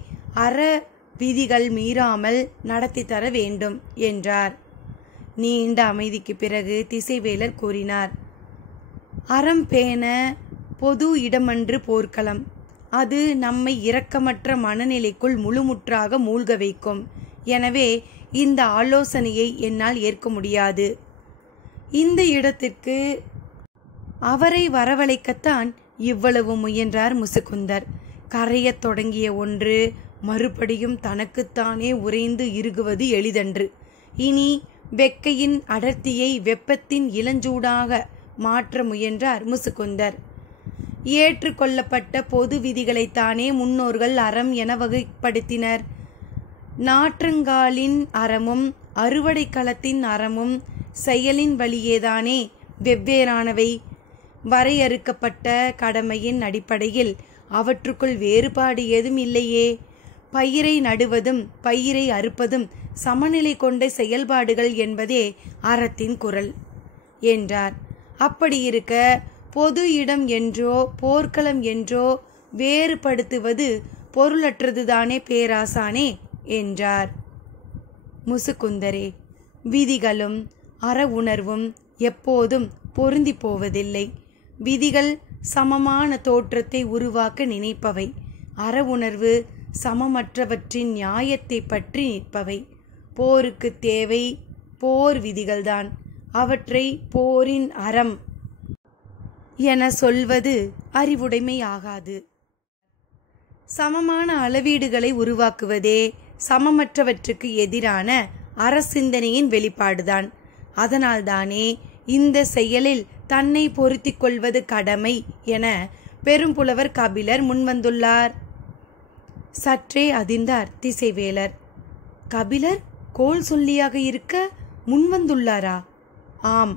அற விதிகள் மீறாமல் நடத்தி தர வேண்டும் என்றார். நீண்ட அமைதிக்கு பிறகு திசைவேலர் கூறினார். அறம் பேண பொது இடமன்று போர்க்களம். அது நம்மை இரக்கமற்ற மனநிலைக்குள் முழுமுற்றாக மூழ்க வைக்கும். எனவே இந்த ஆலோசனையை என்னால் ஏற்க முடியாது. இந்த இடத்திற்கு அவரை வரவழைக்கத்தான் இவ்வளவு முயன்றார் முசுகுந்தர். கரையத் தொடங்கிய ஒன்று மறுபடியும் தனக்குத்தானே உறைந்து இறுகுவது எளிதன்று. இனி வெக்கையின் அடர்த்தியை வெப்பத்தின் இளஞ்சூடாக மாற்ற முயன்றார் முசுகுந்தர். ஏற்றுக்கொள்ளப்பட்ட பொது விதிகளைத்தானே முன்னோர்கள் அறம் என வகைப்படுத்தினர். நாற்றங்காலின் அறமும் அறுவடை களத்தின் அறமும் செயலின் வழியேதானே வெவ்வேறானவை. வரையறுக்கப்பட்ட கடமையின் அடிப்படையில் அவற்றுக்குள் வேறுபாடு ஏதும் இல்லையே. பயிரை நடுவதும் பயிரை அறுப்பதும் சமநிலை கொண்ட செயல்பாடுகள் என்பதே அறத்தின் குரல் என்றார். அப்படி இருக்க பொது இடம் என்றோ போர்க்களம் என்றோ வேறுபடுத்துவது பொருளற்றதுதானே பேராசானே என்றார். முசுகுந்தரே, விதிகளும் அற உணர்வும் எப்போதும் பொருந்தி போவதில்லை. விதிகள் சமமான தோற்றத்தை உருவாக்க நினைப்பவை. அற உணர்வு சமமற்றவற்றின் நியாயத்தை பற்றி நிற்பவை. போருக்கு தேவை போர் விதிகள்தான். அவற்றை போரின் அறம் என சொல்வது அறிவுடைமையாகாது. சமமான அளவீடுகளை உருவாக்குவதே சமமற்றவற்றுக்கு எதிரான அறசிந்தனையின் வெளிப்பாடுதான். அதனால்தானே இந்த செயலில் தன்னை பொருத்திக் கொள்வது கடமை என பெரும்புலவர் கபிலர் முன்வந்துள்ளார். சற்றே அதிர்ந்தார் திசைவேலர். கபிலர் கோள் சொல்லியாக இருக்க முன்வந்துள்ளாரா? ஆம்,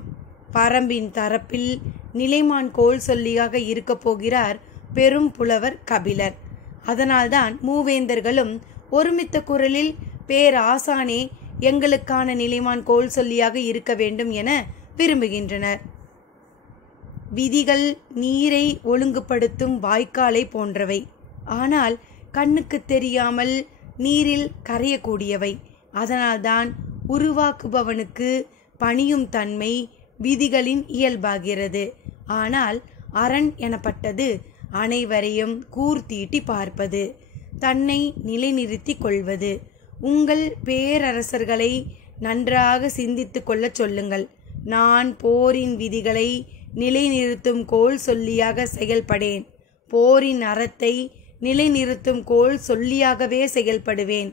பரம்பின் தரப்பில் நிலைமான் கோல் சொல்லியாக இருக்க போகிறார் பெரும் புலவர் கபிலர். அதனால்தான் மூவேந்தர்களும் ஒருமித்த குரலில் பேராசானே எங்களுக்கான நிலைமான் கோல் சொல்லியாக இருக்க வேண்டும் என விரும்புகின்றனர். விதிகள் நீரை ஒழுங்குபடுத்தும் வாய்க்காலை போன்றவை. ஆனால் கண்ணுக்கு தெரியாமல் நீரில் கரையக்கூடியவை. அதனால்தான் உருவாக்குபவனுக்கு பணியும் தன்மை விதிகளின் இயல்பாகிறது. ஆனால் அரண் எனப்பட்டது அனைவரையும் கூர்த்தீட்டி பார்ப்பது, தன்னை நிலைநிறுத்தி கொள்வது. உங்கள் பேரரசர்களை நன்றாக சிந்தித்து கொள்ள சொல்லுங்கள். நான் போரின் விதிகளை நிலைநிறுத்தும் கோல் சொல்லியாக செயல்படேன். போரின் அறத்தை நிலைநிறுத்தும் கோல் சொல்லியாகவே செயல்படுவேன்.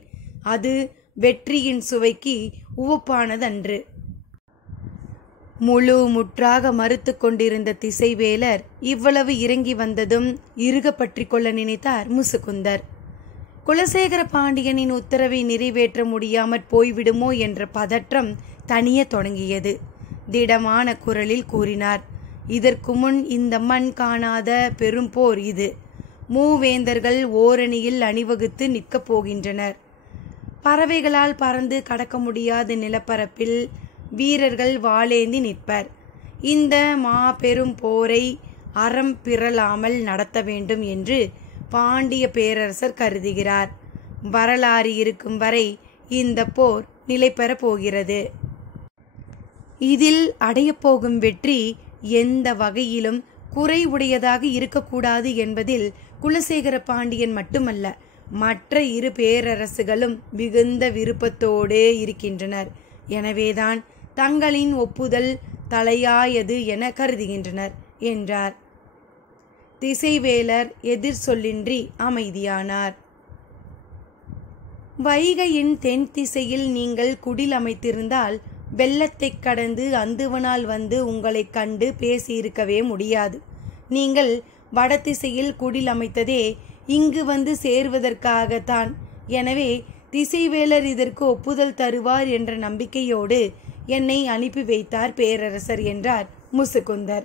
அது வெற்றியின் சுவைக்கு உவப்பானதன்று. முற்றாக மறுத்து கொண்டிருந்த திசைவேலர் இவ்வளவு இறங்கி வந்ததும் இறுக பற்றி கொள்ள நினைத்தார் முசுகுந்தர். குலசேகர பாண்டியனின் உத்தரவை நிறைவேற்ற முடியாமற் போய்விடுமோ என்ற பதற்றம் தணிய தொடங்கியது. திடமான குரலில் கூறினார், இதற்கு முன் இந்த மண் காணாத பெரும் போர் இது. மூவேந்தர்கள் ஓரணியில் அணிவகுத்து நிற்கப் போகின்றனர். பறவைகளால் பறந்து கடக்க முடியாத நிலப்பரப்பில் வீரர்கள் வாளேந்தி நிற்பர். இந்த மாபெரும் போரை அறம் பிறலாமல் நடத்த வேண்டும் என்று பாண்டிய பேரரசர் கருதுகிறார். வரலாறு இருக்கும் வரை இந்த போர் நிலை பெறப் போகிறது. இதில் அடையப்போகும் வெற்றி எந்த வகையிலும் குறைவுடையதாக இருக்கக்கூடாது என்பதில் குலசேகர பாண்டியன் மட்டுமல்ல, மற்ற இரு பேரரசுகளும் மிகுந்த விருப்பத்தோடே இருக்கின்றனர். எனவேதான் தங்களின் ஒப்புதல் தலையாயது என கருதுகின்றனர் என்றார். திசைவேலர் எதிர் சொல்லின்றி அமைதியானார். வைகையின் தென் திசையில் நீங்கள் குடில் அமைத்திருந்தால் வெள்ளத்தை கடந்து அந்துவனால் வந்து உங்களை கண்டு பேசியிருக்கவே முடியாது. நீங்கள் வடதிசையில் குடில் அமைத்ததே இங்கு வந்து சேர்வதற்காகத்தான். எனவே திசைவேலர் இதற்கு ஒப்புதல் தருவார் என்ற நம்பிக்கையோடு என்னை அனுப்பி வைத்தார் பேரரசர் என்றார் முசுகுந்தர்.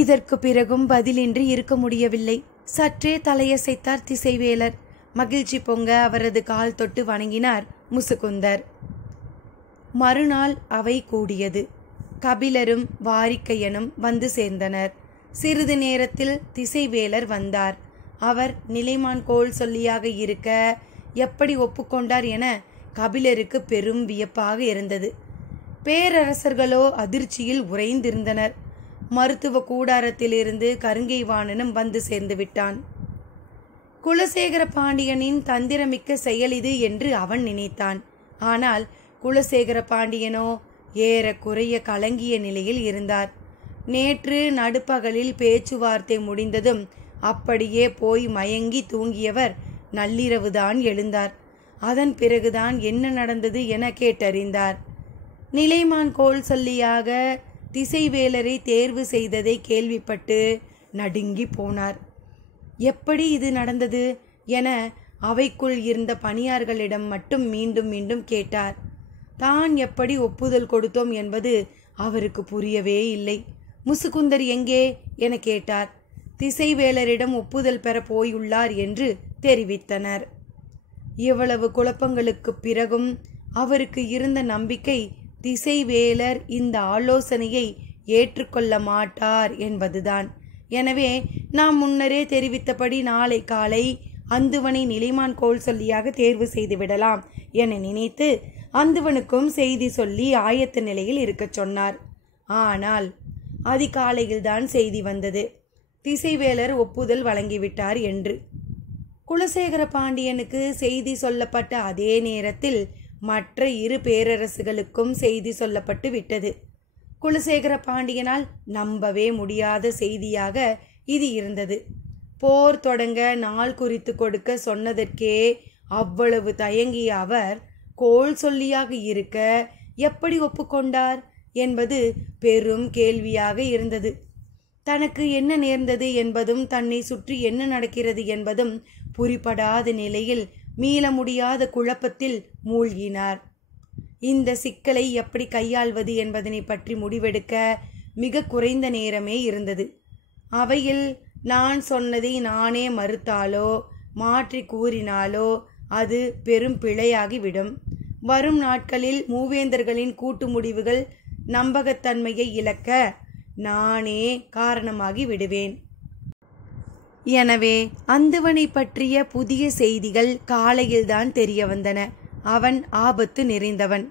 இதற்கு பிறகும் பதிலின்றி இருக்க முடியவில்லை. சற்றே தலையசைத்தார் திசைவேலர். மகிழ்ச்சி பொங்க அவரது கால் தொட்டு வணங்கினார் முசுகுந்தர். மறுநாள் அவை கூடியது. கபிலரும் வாரிக்கையனும் வந்து சேர்ந்தனர். சிறிது நேரத்தில் திசைவேலர் வந்தார். அவர் நிலைமான் கோல் சொல்லியாக இருக்க எப்படி ஒப்புக்கொண்டார் என கபிலருக்கு பெரும் வியப்பாக இருந்தது. பேரரசர்களோ அதிர்ச்சியில் உறைந்திருந்தனர். மருத்துவ கூடாரத்திலிருந்து கருங்கைவாணனும் வந்து சேர்ந்து விட்டான். குலசேகர பாண்டியனின் தந்திரமிக்க செயல் இது என்று அவன் நினைத்தான். ஆனால் குலசேகர பாண்டியனோ ஏறக்குறைய கலங்கிய நிலையில் இருந்தார். நேற்று நடுப்பகலில் பேச்சுவார்த்தை முடிந்ததும் அப்படியே போய் மயங்கி தூங்கியவர் நள்ளிரவுதான் எழுந்தார். அதன் பிறகுதான் என்ன நடந்தது என கேட்டறிந்தார். நிலைமான் கோல் சொல்லியாக திசைவேலரை தேர்வு செய்ததை கேள்விப்பட்டு நடுங்கி போனார். எப்படி இது நடந்தது என அவைக்குள் இருந்த பணியார்களிடம் மட்டும் மீண்டும் மீண்டும் கேட்டார். தான் எப்படி ஒப்புதல் கொடுத்தோம் என்பது அவருக்கு புரியவே இல்லை. முசுகுந்தர் எங்கே என கேட்டார். திசைவேலரிடம் ஒப்புதல் பெற போயுள்ளார் என்று தெரிவித்தனர். இவ்வளவு குழப்பங்களுக்கு பிறகும் அவருக்கு இருந்த நம்பிக்கை திசைவேலர் இந்த ஆலோசனையை ஏற்றுக்கொள்ள மாட்டார் என்பதுதான். எனவே நாம் முன்னரே தெரிவித்தபடி நாளை காலை அந்துவனை நிலைமான் கோல் சொல்லியாக தேர்வு செய்து விடலாம் என நினைத்து அந்துவனுக்கும் செய்தி சொல்லி ஆயத்த நிலையில் இருக்கச் சொன்னார். ஆனால் அதிகாலையில்தான் செய்தி வந்தது, திசைவேலர் ஒப்புதல் வழங்கிவிட்டார் என்று. குலசேகர பாண்டியனுக்கு செய்தி சொல்லப்பட்ட அதே நேரத்தில் மற்ற இரு பேரரசுகளுக்கும் செய்தி சொல்லப்பட்டு விட்டது. குலசேகர பாண்டியனால் நம்பவே முடியாத செய்தியாக இது இருந்தது. போர் தொடங்க நாள் குறித்து கொடுக்க சொன்னதற்கே அவ்வளவு தயங்கிய அவர் கோல் சொல்லியாக இருக்க எப்படி ஒப்புக்கொண்டார் என்பது பெரும் கேள்வியாக இருந்தது. தனக்கு என்ன நேர்ந்தது என்பதும் தன்னை சுற்றி என்ன நடக்கிறது என்பதும் புரிபடாத நிலையில் மீள முடியாத குழப்பத்தில் மூழ்கினார். இந்த சிக்கலை எப்படி கையாள்வது என்பதனை பற்றி முடிவெடுக்க மிக குறைந்த நேரமே இருந்தது. அவையில் நான் சொன்னதை நானே மறுத்தாலோ மாற்றி கூறினாலோ அது பெரும் பிழையாகிவிடும். வரும் நாட்களில் மூவேந்தர்களின் கூட்டு முடிவுகள் நம்பகத்தன்மையை இழக்க நானே காரணமாகி விடுவேன். எனவே அந்துவனை பற்றிய புதிய செய்திகள் காலையில்தான் தெரிய வந்தன. அவன் ஆபத்து நிறைந்தவன்.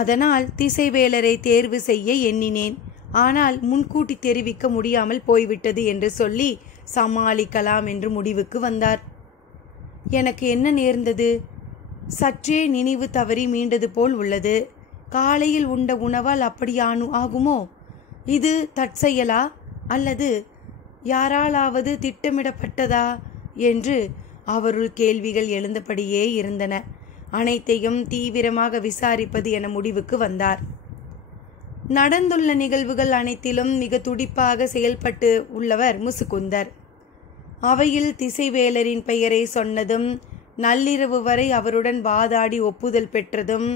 அதனால் திசைவேலரை தேர்வு செய்ய எண்ணினேன். ஆனால் முன்கூட்டி தெரிவிக்க முடியாமல் போய்விட்டது என்று சொல்லி சமாளிக்கலாம் என்று முடிவுக்கு வந்தார். எனக்கு என்ன நேர்ந்தது? சற்றே நினைவு தவறி மீண்டது போல் உள்ளது. காலையில் உண்ட உணவால் அப்படி ஆகுமோ? இது தற்செயலா அல்லது யாராலாவது திட்டமிடப்பட்டதா என்று அவருள் கேள்விகள் எழுந்தபடியே இருந்தன. அனைத்தையும் தீவிரமாக விசாரிப்பது என முடிவுக்கு வந்தார். நடந்துள்ள நிகழ்வுகள் அனைத்திலும் மிக துடிப்பாக செயல்பட்டு உள்ளவர் முசுகுந்தர். அவையில் திசைவேலரின் பெயரை சொன்னதும், நள்ளிரவு வரை அவருடன் வாதாடி ஒப்புதல் பெற்றதும்,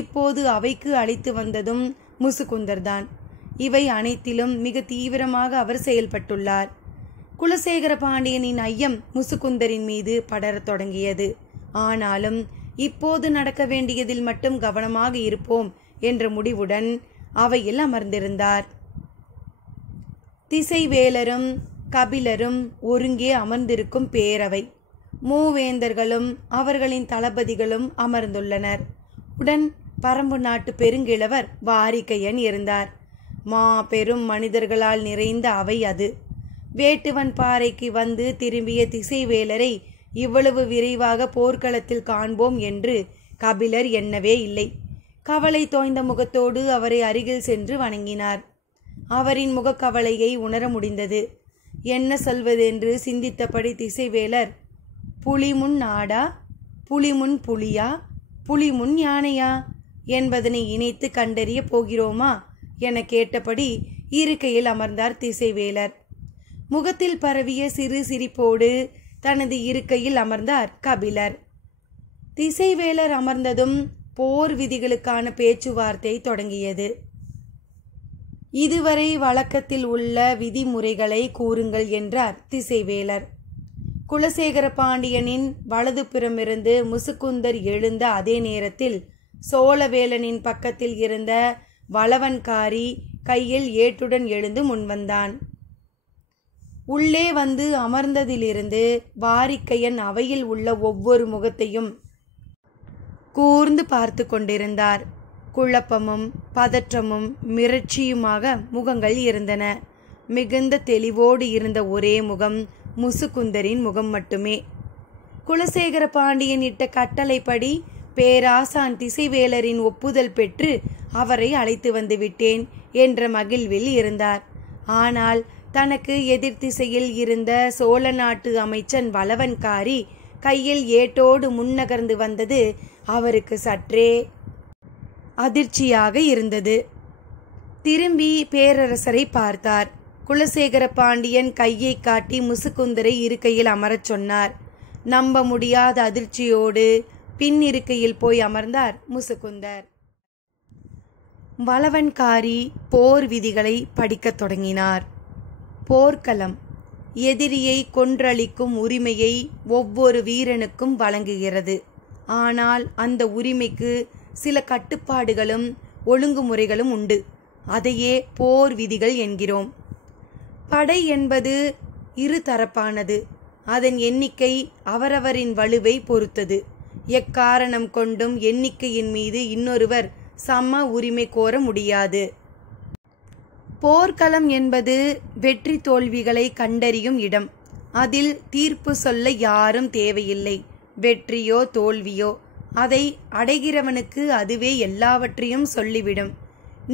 இப்போது அவைக்கு அழைத்து வந்ததும் முசுகுந்தர்தான். இவை அனைத்திலும் மிக தீவிரமாக அவர் செயல்பட்டுள்ளார். குலசேகர பாண்டியனின் ஐயம் முசுகுந்தரின் மீது படரத் தொடங்கியது. ஆனாலும் இப்போது நடக்க வேண்டியதில் மட்டும் கவனமாக இருப்போம் என்ற முடிவுடன் அவையில் அமர்ந்திருந்தார். திசைவேலரும் கபிலரும் ஒருங்கே அமர்ந்திருக்கும் பேரவை. மூவேந்தர்களும் அவர்களின் தளபதிகளும் அமர்ந்துள்ளனர். உடன் பரம்பு நாட்டு பெருங்கிழவர் வாரிக்கையன் இருந்தார். பெரும் மனிதர்களால் நிறைந்த அவை அது. வேட்டுவன் பாறைக்கு வந்து திரும்பிய திசைவேலரை இவ்வளவு விரைவாக போர்க்களத்தில் காண்போம் என்று கபிலர் எண்ணவே இல்லை. கவலை தோய்ந்த முகத்தோடு அவரை அருகில் சென்று வணங்கினார். அவரின் முகக்கவலையை உணர முடிந்தது. என்ன சொல்வதென்று சிந்தித்தபடி திசைவேலர், புலிமுன் நாடா, புலிமுன் புலியா, புலிமுன் யானையா என்பதனை இணைத்து கண்டறிய போகிறோமா என கேட்டபடி இருக்கையில் அமர்ந்தார் திசைவேலர். முகத்தில் பரவிய சிறு சிரிப்போடு தனது இருக்கையில் அமர்ந்தார் கபிலர். திசைவேலர் அமர்ந்ததும் போர் விதிகளுக்கான பேச்சுவார்த்தை தொடங்கியது. இதுவரை வழக்கத்தில் உள்ள விதிமுறைகளை கூறுங்கள் என்றார் திசைவேலர். குலசேகர பாண்டியனின் வலது புறமிருந்து முசுகுந்தர் எழுந்த அதே நேரத்தில் சோழவேலனின் பக்கத்தில் இருந்த வளவன்காரி கையில் ஏட்டுடன் எழுந்து முன்வந்தான். உள்ளே வந்து அமர்ந்ததிலிருந்து வாரிக்கையன் அவையில் உள்ள ஒவ்வொரு முகத்தையும் கூர்ந்து பார்த்து கொண்டிருந்தார். குழப்பமும் பதற்றமும் மிரட்சியுமாக முகங்கள் இருந்தன. மிகுந்த தெளிவோடு இருந்த ஒரே முகம் முசுகுந்தரின் முகம் மட்டுமே. குலசேகர பாண்டியன் இட்ட கட்டளைப்படி பேராசான் திசைவேலரின் ஒப்புதல் பெற்று அவரை அழைத்து வந்து விட்டேன் என்ற மகிழ்வில் இருந்தார். ஆனால் தனக்கு எதிர் திசையில் இருந்த சோழ நாட்டு அமைச்சன் வளவன்காரி கையில் ஏட்டோடு முன்னகர்ந்து வந்தது அவருக்கு சற்றே அதிர்ச்சியாக இருந்தது. திரும்பி பேரரசரை பார்த்தார். குலசேகர பாண்டியன் கையை காட்டி முசுகுந்தரை இருக்கையில் அமரச் சொன்னார். நம்ப முடியாத அதிர்ச்சியோடு பின் இருக்கையில் போய் அமர்ந்தார் முசுகுந்தர். வளவன்காரி போர் விதிகளை படிக்கத் தொடங்கினார். போர்க்களம் எதிரியை கொன்றளிக்கும் உரிமையை ஒவ்வொரு வீரனுக்கும் வழங்குகிறது. ஆனால் அந்த உரிமைக்கு சில கட்டுப்பாடுகளும் ஒழுங்குமுறைகளும் உண்டு. அதையே போர் விதிகள் என்கிறோம். படை என்பது இரு தரப்பானது. அதன் எண்ணிக்கை அவரவரின் வலுவை பொறுத்தது. எக்காரணம் கொண்டும் எண்ணிக்கையின் மீது இன்னொருவர் சம உரிமை கோர முடியாது. போர்க்களம் என்பது வெற்றி தோல்விகளை கண்டறியும் இடம். அதில் தீர்ப்பு சொல்ல யாரும் தேவையில்லை. வெற்றியோ தோல்வியோ அதை அடைகிறவனுக்கு அதுவே எல்லாவற்றையும் சொல்லிவிடும்.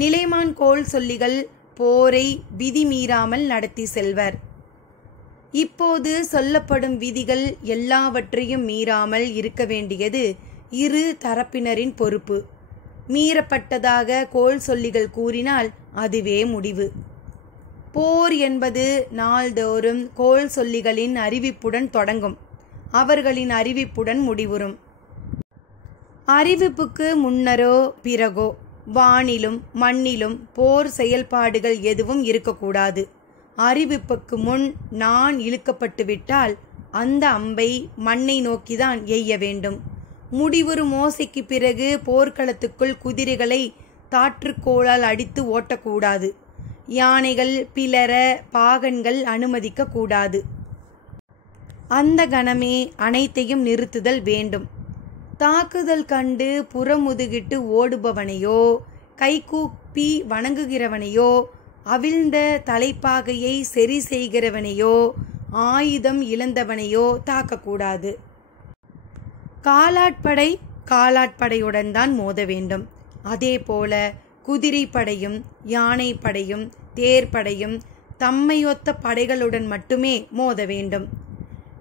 நிலைமான் கோல் சொல்லிகள் போரை விதி மீறாமல் நடத்தி செல்வர். இப்போது சொல்லப்படும் விதிகள் எல்லாவற்றையும் மீறாமல் இருக்க வேண்டியது இரு தரப்பினரின் பொறுப்பு. மீறப்பட்டதாக கோல் சொல்லிகள் கூறினால் அதுவே முடிவு. போர் என்பது நாள்தோறும் கோல் சொல்லிகளின் அறிவிப்புடன் தொடங்கும். அவர்களின் அறிவிப்புடன் முடிவுறும். அறிவிப்புக்கு முன்னரோ பிறகோ வானிலும் மண்ணிலும் போர் செயல்பாடுகள் எதுவும் இருக்கக்கூடாது. அறிவிப்புக்கு முன் நான் இழுக்கப்பட்டு விட்டால் அந்த அம்பை மண்ணை நோக்கிதான் எய்ய வேண்டும். முடிவுறு ஓசைக்கு பிறகு போர்க்களத்துக்குள் குதிரைகளை தாற்றுக்கோளால் அடித்து ஓட்டக்கூடாது. யானைகள் பிளர பாகன்கள் அனுமதிக்க கூடாது. அந்த கணமே அனைத்தையும் நிறுத்துதல் வேண்டும். தாக்குதல் கண்டு புறமுதுகிட்டு ஓடுபவனையோ கைகூப்பி வணங்குகிறவனையோ அவிழ்ந்த தலைப்பாகையை சரி செய்கிறவனையோ ஆயுதம் இழந்தவனையோ தாக்கக்கூடாது. காலாட்படை காலாட்படையுடன் தான் மோத வேண்டும். அதே போல குதிரைப்படையும் யானைப்படையும் தேர்ப்படையும் தம்மையொத்த படைகளுடன் மட்டுமே மோத வேண்டும்.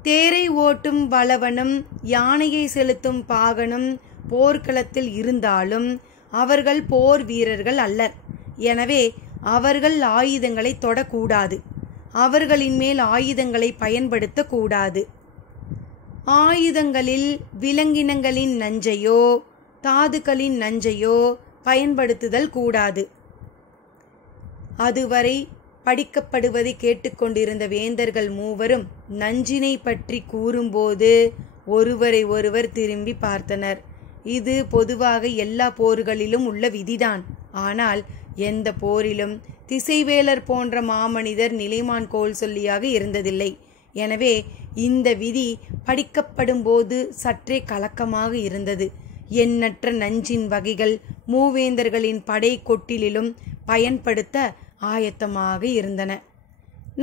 தேரை ஓட்டும் வளவனும் யானையை செலுத்தும் பாகனும் போர்க்களத்தில் இருந்தாலும் அவர்கள் போர் வீரர்கள் அல்லர். எனவே அவர்கள் ஆயுதங்களை தொடக்கூடாது. அவர்களின் மேல் ஆயுதங்களை பயன்படுத்தக்கூடாது. ஆயுதங்களில் விலங்கினங்களின் நஞ்சையோ தாதுக்களின் நஞ்சையோ பயன்படுத்துதல் கூடாது. அதுவரை படிக்கப்படுவதை கேட்டுக்கொண்டிருந்த வேந்தர்கள் மூவரும் நஞ்சினை பற்றி கூறும்போது ஒருவரை ஒருவர் திரும்பி பார்த்தனர். இது பொதுவாக எல்லா போர்களிலும் உள்ள விதிதான். ஆனால் எந்த போரிலும் திசைவேலர் போன்ற மாமனிதர் நிலைமான் கோல் சொல்லியாக இருந்ததில்லை. எனவே இந்த விதி படிக்கப்படும் போது சற்றே கலக்கமாக இருந்தது. எண்ணற்ற நஞ்சின் வகைகள் மூவேந்தர்களின் படை கொட்டிலும் பயன்படுத்த ஆயத்தமாக இருந்தன.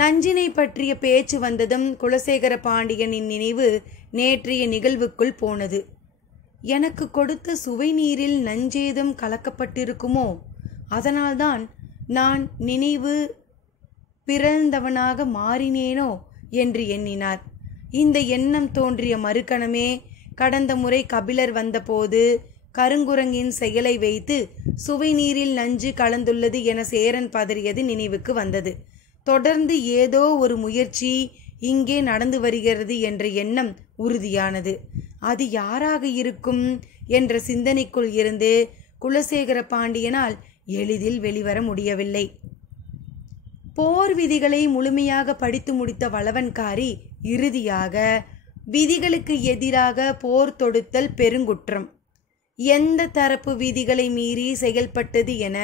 நஞ்சினை பற்றிய பேச்சு வந்ததும் குலசேகர பாண்டியனின் நினைவு நேற்றைய நிகழ்வுக்குள் போனது. எனக்கு கொடுத்த சுவை நீரில் நஞ்சேதும் கலக்கப்பட்டிருக்குமோ? அதனால்தான் நான் நினைவு பிறந்தவனாக மாறினேனோ என்று எண்ணினார். இந்த எண்ணம் தோன்றிய மறுகணமே கடந்த முறை கபிலர் வந்தபோது கருங்குரங்கின் செயலை வைத்து சுவை நீரில் நஞ்சு கலந்துள்ளது என சேரன் பதறியது நினைவுக்கு வந்தது. தொடர்ந்து ஏதோ ஒரு முயற்சி இங்கே நடந்து வருகிறது என்ற எண்ணம் உறுதியானது. அது யாராக இருக்கும் என்ற சிந்தனைக்குள் இருந்து குலசேகர பாண்டியனால் எளிதில் வெளிவர முடியவில்லை. போர் விதிகளை முழுமையாக படித்து முடித்த வளவன்காரி இறுதியாக விதிகளுக்கு எதிராக போர் தொடுத்தல் பெருங்குற்றம், எந்த தரப்பு விதிகளை மீறி செயல்பட்டது என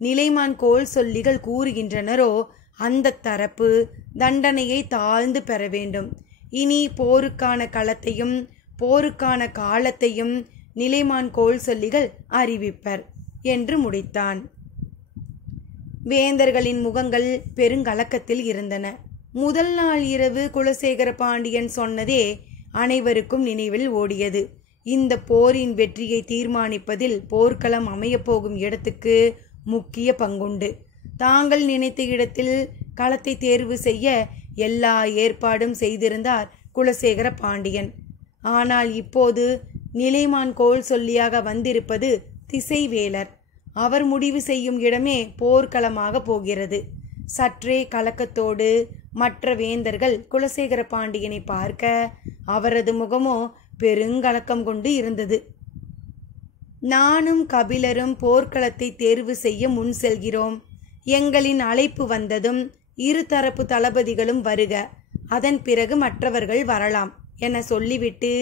நிலைமான் கோல் சொல்லிகள் கூறுகின்றனரோ அந்த தரப்பு தண்டனையை தாழ்ந்து பெற வேண்டும். இனி போருக்கான களத்தையும் போருக்கான காலத்தையும் நிலைமான் கோல் சொல்லிகள் அறிவிப்பர் என்று முடித்தான். வேந்தர்களின் முகங்கள் பெருங்கலக்கத்தில் இருந்தன. முதல் நாள் இரவு குலசேகர பாண்டியன் சொன்னதே அனைவருக்கும் நினைவில் ஓடியது. இந்த போரின் வெற்றியை தீர்மானிப்பதில் போர்க்களம் அமையப்போகும் இடத்துக்கு முக்கிய பங்குண்டு. தாங்கள் நினைத்த இடத்தில் களத்தை தேர்வு செய்ய எல்லா ஏற்பாடும் செய்திருந்தார் குலசேகர பாண்டியன். ஆனால் இப்போது நிலைமான் கோல் சொல்லியாக வந்திருப்பது திசைவேலர். அவர் முடிவு செய்யும் இடமே போர்க்களமாக போகிறது. சற்றே கலக்கத்தோடு மற்ற வேந்தர்கள் குலசேகர பாண்டியனை பார்க்க அவரது முகமோ பெருங்கலக்கம் கொண்டு இருந்தது. நானும் கபிலரும் போர்க்களத்தை தேர்வு செய்ய முன் செல்கிறோம். எங்களின் அழைப்பு வந்ததும் இருதரப்பு தளபதிகளும் வருக, அதன் பிறகு மற்றவர்கள் வரலாம் என சொல்லிவிட்டு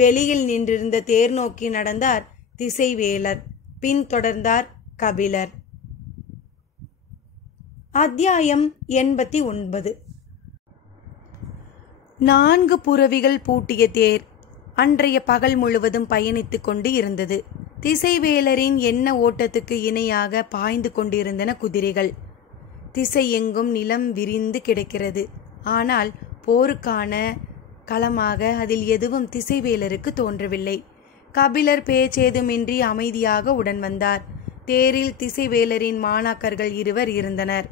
வெளியில் நின்றிருந்த தேர் நோக்கி நடந்தார் திசைவேலர். பின் தொடர்ந்தார் கபிலர். அத்தியாயம் 89. 4 புரவிகள் பூட்டிய தேர் அன்றைய பகல் முழுவதும் பயணித்து கொண்டு இருந்தது. திசைவேலரின் எண்ண ஓட்டத்துக்கு இணையாக பாய்ந்து கொண்டிருந்தன குதிரைகள். திசை எங்கும் நிலம் விரிந்து கிடக்கிறது. ஆனால் போருக்கான களமாக அதில் எதுவும் திசைவேலருக்கு தோன்றவில்லை. கபிலர் பேச்சேதுமின்றி அமைதியாக உடன் வந்தார். தேரில் திசைவேலரின் மாணாக்கர்கள் 2 இருந்தனர்.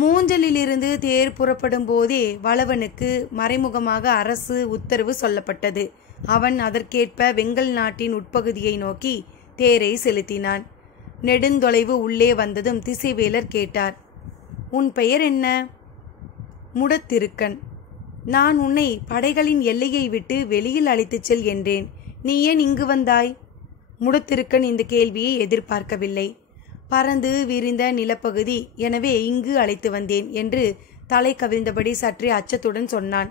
மூஞ்சலிலிருந்து தேர் புறப்படும் போதே வளவனுக்கு மறைமுகமாக அரசு உத்தரவு சொல்லப்பட்டது. அவன் அதற்கேற்ப வெங்கல் நாட்டின் உட்பகுதியை நோக்கி தேரை செலுத்தினான். நெடுந்தொலைவு உள்ளே வந்ததும் திசைவேலர் கேட்டார், உன் பெயர் என்ன? முடத்திருக்கன். நான் உன்னை படைகளின் எல்லையை விட்டு வெளியில் அழைத்துச் செல் என்றேன். நீ ஏன் இங்கு வந்தாய்? முடத்திருக்கன் இந்த கேள்வியை எதிர்பார்க்கவில்லை. பறந்து விரிந்த நிலப்பகுதி, எனவே இங்கு அழைத்து வந்தேன் என்று தலை கவிழ்ந்தபடி சற்றே அச்சத்துடன் சொன்னான்.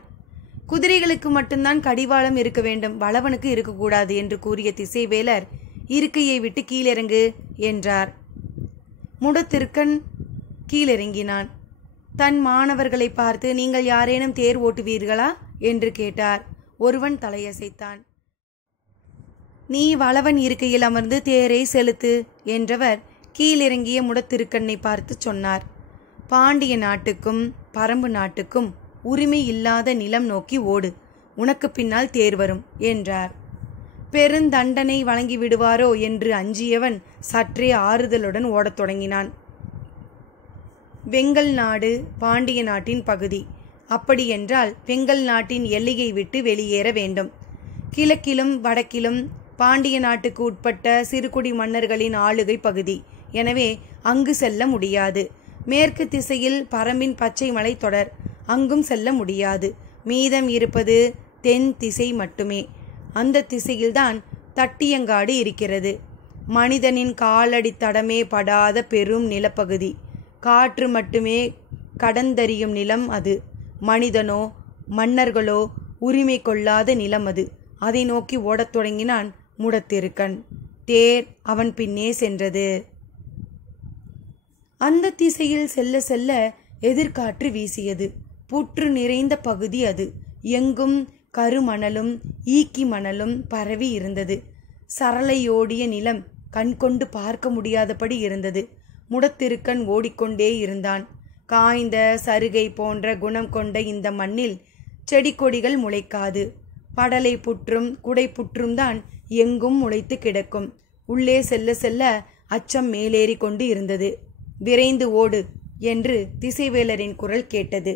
குதிரைகளுக்கு மட்டும்தான் கடிவாளம் இருக்க வேண்டும், வளவனுக்கு இருக்கக்கூடாது என்று கூறிய திசைவேலர், இருக்கையை விட்டு கீழிறங்கு என்றார். முடத்திருக்கன் கீழிறங்கினான். தன் மாணவர்களை பார்த்து, நீங்கள் யாரேனும் தேர் ஓட்டுவீர்களா என்று கேட்டார். ஒருவன் தலையசைத்தான். நீ வளவன் இருக்கையில் அமர்ந்து தேரை செலுத்து என்றவர் கீழிறங்கிய முடத்திருக்கண்ணை பார்த்து சொன்னார். பாண்டிய நாட்டுக்கும் பரம்பு நாட்டுக்கும் உரிமை இல்லாத நிலம் நோக்கி ஓடு, உனக்கு பின்னால் தேர் வரும் என்றார். பெருந்தண்டனை வழங்கி விடுவாரோ என்று அஞ்சியவன் சற்றே ஆறுதலுடன் ஓடத் தொடங்கினான். வெங்கல் நாடு பாண்டிய நாட்டின் பகுதி. அப்படியென்றால் வெங்கல் நாட்டின் எல்லையை விட்டு வெளியேற வேண்டும். கிழக்கிலும் வடக்கிலும் பாண்டிய நாட்டுக்கு உட்பட்ட சிறுகுடி மன்னர்களின் ஆளுகை பகுதி. எனவே அங்கு செல்ல முடியாது. மேற்கு திசையில் பரம்பின் பச்சை மலை தொடர், அங்கும் செல்ல முடியாது. மீதம் இருப்பது தென் திசை மட்டுமே. அந்த திசையில்தான் தட்டியங்காடு இருக்கிறது. மனிதனின் காலடி தடமே படாத பெரும் நிலப்பகுதி. காற்று மட்டுமே கடந்தறியும் நிலம் அது. மனிதனோ மன்னர்களோ உரிமை கொள்ளாத நிலம் அது. அதை நோக்கி ஓடத் தொடங்கினான் முடத்திருக்கன். தேர் அவன் பின்னே சென்றது. அந்த திசையில் செல்ல செல்ல எதிர்காற்று வீசியது. புற்று நிறைந்த பகுதி அது. எங்கும் கருமணலும் ஈக்கி மணலும் பரவி இருந்தது. சரளையோடிய நிலம் கண்கொண்டு பார்க்க முடியாதபடி இருந்தது. முடத்திருக்கன் ஓடிக்கொண்டே இருந்தான். காய்ந்த சருகை போன்ற குணம் கொண்ட இந்த மண்ணில் செடி கொடிகள் முளைக்காது. படலை புற்றும் குடை புற்றும் தான் எங்கும் முளைத்து கிடக்கும். உள்ளே செல்ல செல்ல அச்சம் மேலேறி கொண்டு இருந்தது. விரைந்து ஓடு என்று திசைவேலரின் குரல் கேட்டது.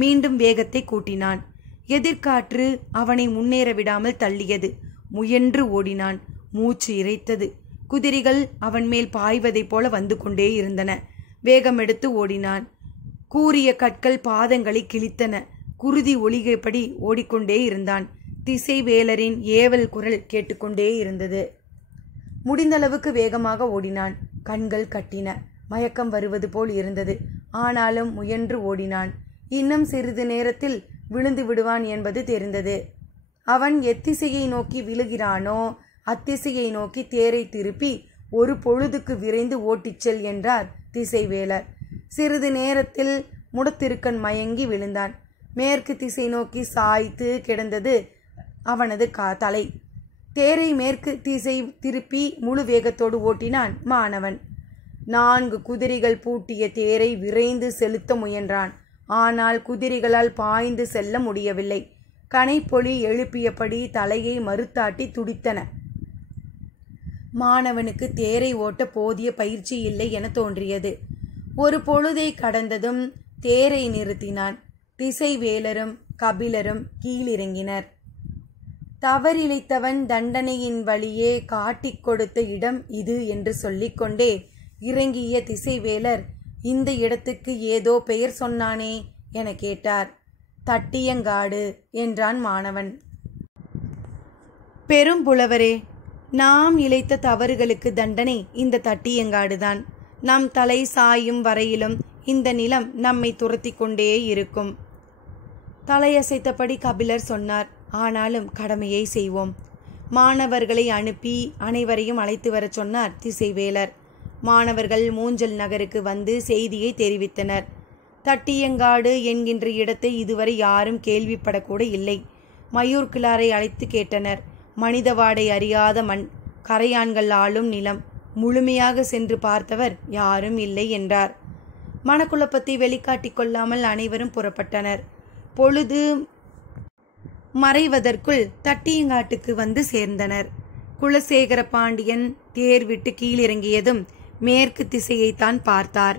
மீண்டும் வேகத்தை கூட்டினான். எதிர்காற்று அவனை முன்னேற விடாமல் தள்ளியது. முயன்று ஓடினான். மூச்சு இறைத்தது. குதிரைகள் அவன் மேல் பாய்வதைப் போல வந்து கொண்டே இருந்தன. வேகம் எடுத்து ஓடினான். கூரிய கற்கள் பாதங்களை கிழித்தன. குருதி ஒலிகைப்படி ஓடிக்கொண்டே இருந்தான். திசைவேலரின் ஏவல் குரல் கேட்டுக்கொண்டே இருந்தது. முடிந்தளவுக்கு வேகமாக ஓடினான். கண்கள் கட்டின. மயக்கம் வருவது போல் இருந்தது. ஆனாலும் முயன்று ஓடினான். இன்னும் சிறிது நேரத்தில் விழுந்து விடுவான் என்பது தெரிந்தது. அவன் எத்திசையை நோக்கி விழுகிறானோ அத்திசையை நோக்கி தேரை திருப்பி ஒரு பொழுதுக்கு விரைந்து ஓட்டிச் செல் என்றார் திசைவேலர். சிறிது நேரத்தில் முடத்திருக்கன் மயங்கி விழுந்தான். மேற்கு திசை நோக்கி சாய்த்து கிடந்தது அவனது தலை. தேரை மேற்கு திசை திருப்பி முழு வேகத்தோடு ஓட்டினான் மாணவன். 4 குதிரைகள் பூட்டிய தேரை விரைந்து செலுத்த முயன்றான். ஆனால் குதிரைகளால் பாய்ந்து செல்ல முடியவில்லை. கனைப்பொலி எழுப்பியபடி தலையை மறுத்தாட்டி துடித்தன. மாணவனுக்கு தேரை ஓட்ட போதிய பயிற்சி இல்லை என தோன்றியது. ஒரு பொழுதை கடந்ததும் தேரை நிறுத்தினான். திசைவேலரும் கபிலரும் கீழிறங்கினர். தவறிழைத்தவன் தண்டனையின் வழியே காட்டிக் கொடுத்த இடம் இது என்று சொல்லிக்கொண்டே இறங்கிய திசைவேலர், இந்த இடத்துக்கு ஏதோ பெயர் சொன்னானே என கேட்டார். தட்டியங்காடு என்றான் மாணவன். பெரும் புலவரே, நாம் இழைத்த தவறுகளுக்கு தண்டனை இந்த தட்டியங்காடுதான். நம் தலை சாயும் வரையிலும் இந்த நிலம் நம்மை துரத்தி கொண்டே இருக்கும். தலையசைத்தபடி கபிலர் சொன்னார். ஆனாலும் கடமையை செய்வோம். மாணவர்களை அனுப்பி அனைவரையும் அழைத்து வர சொன்னார் திசைவேலர். மாணவர்கள் மூஞ்சல் நகருக்கு வந்து செய்தியை தெரிவித்தனர். தட்டியங்காடு என்கின்ற இடத்தை இதுவரை யாரும் கேள்விப்படக்கூட இல்லை. மயூர் கிளாரை அழைத்து கேட்டனர். மனித வாடை அறியாத மண், கரையான்கள் ஆளும் நிலம், முழுமையாக சென்று பார்த்தவர் யாரும் இல்லை என்றார். மனக்குழப்பத்தை வெளிக்காட்டிக் கொள்ளாமல் அனைவரும் புறப்பட்டனர். பொழுது மறைவதற்குள் தட்டியங்காட்டுக்கு வந்து சேர்ந்தனர். குலசேகர பாண்டியன் தேர் விட்டு கீழிறங்கியதும் மேற்கு திசையைத்தான் பார்த்தார்.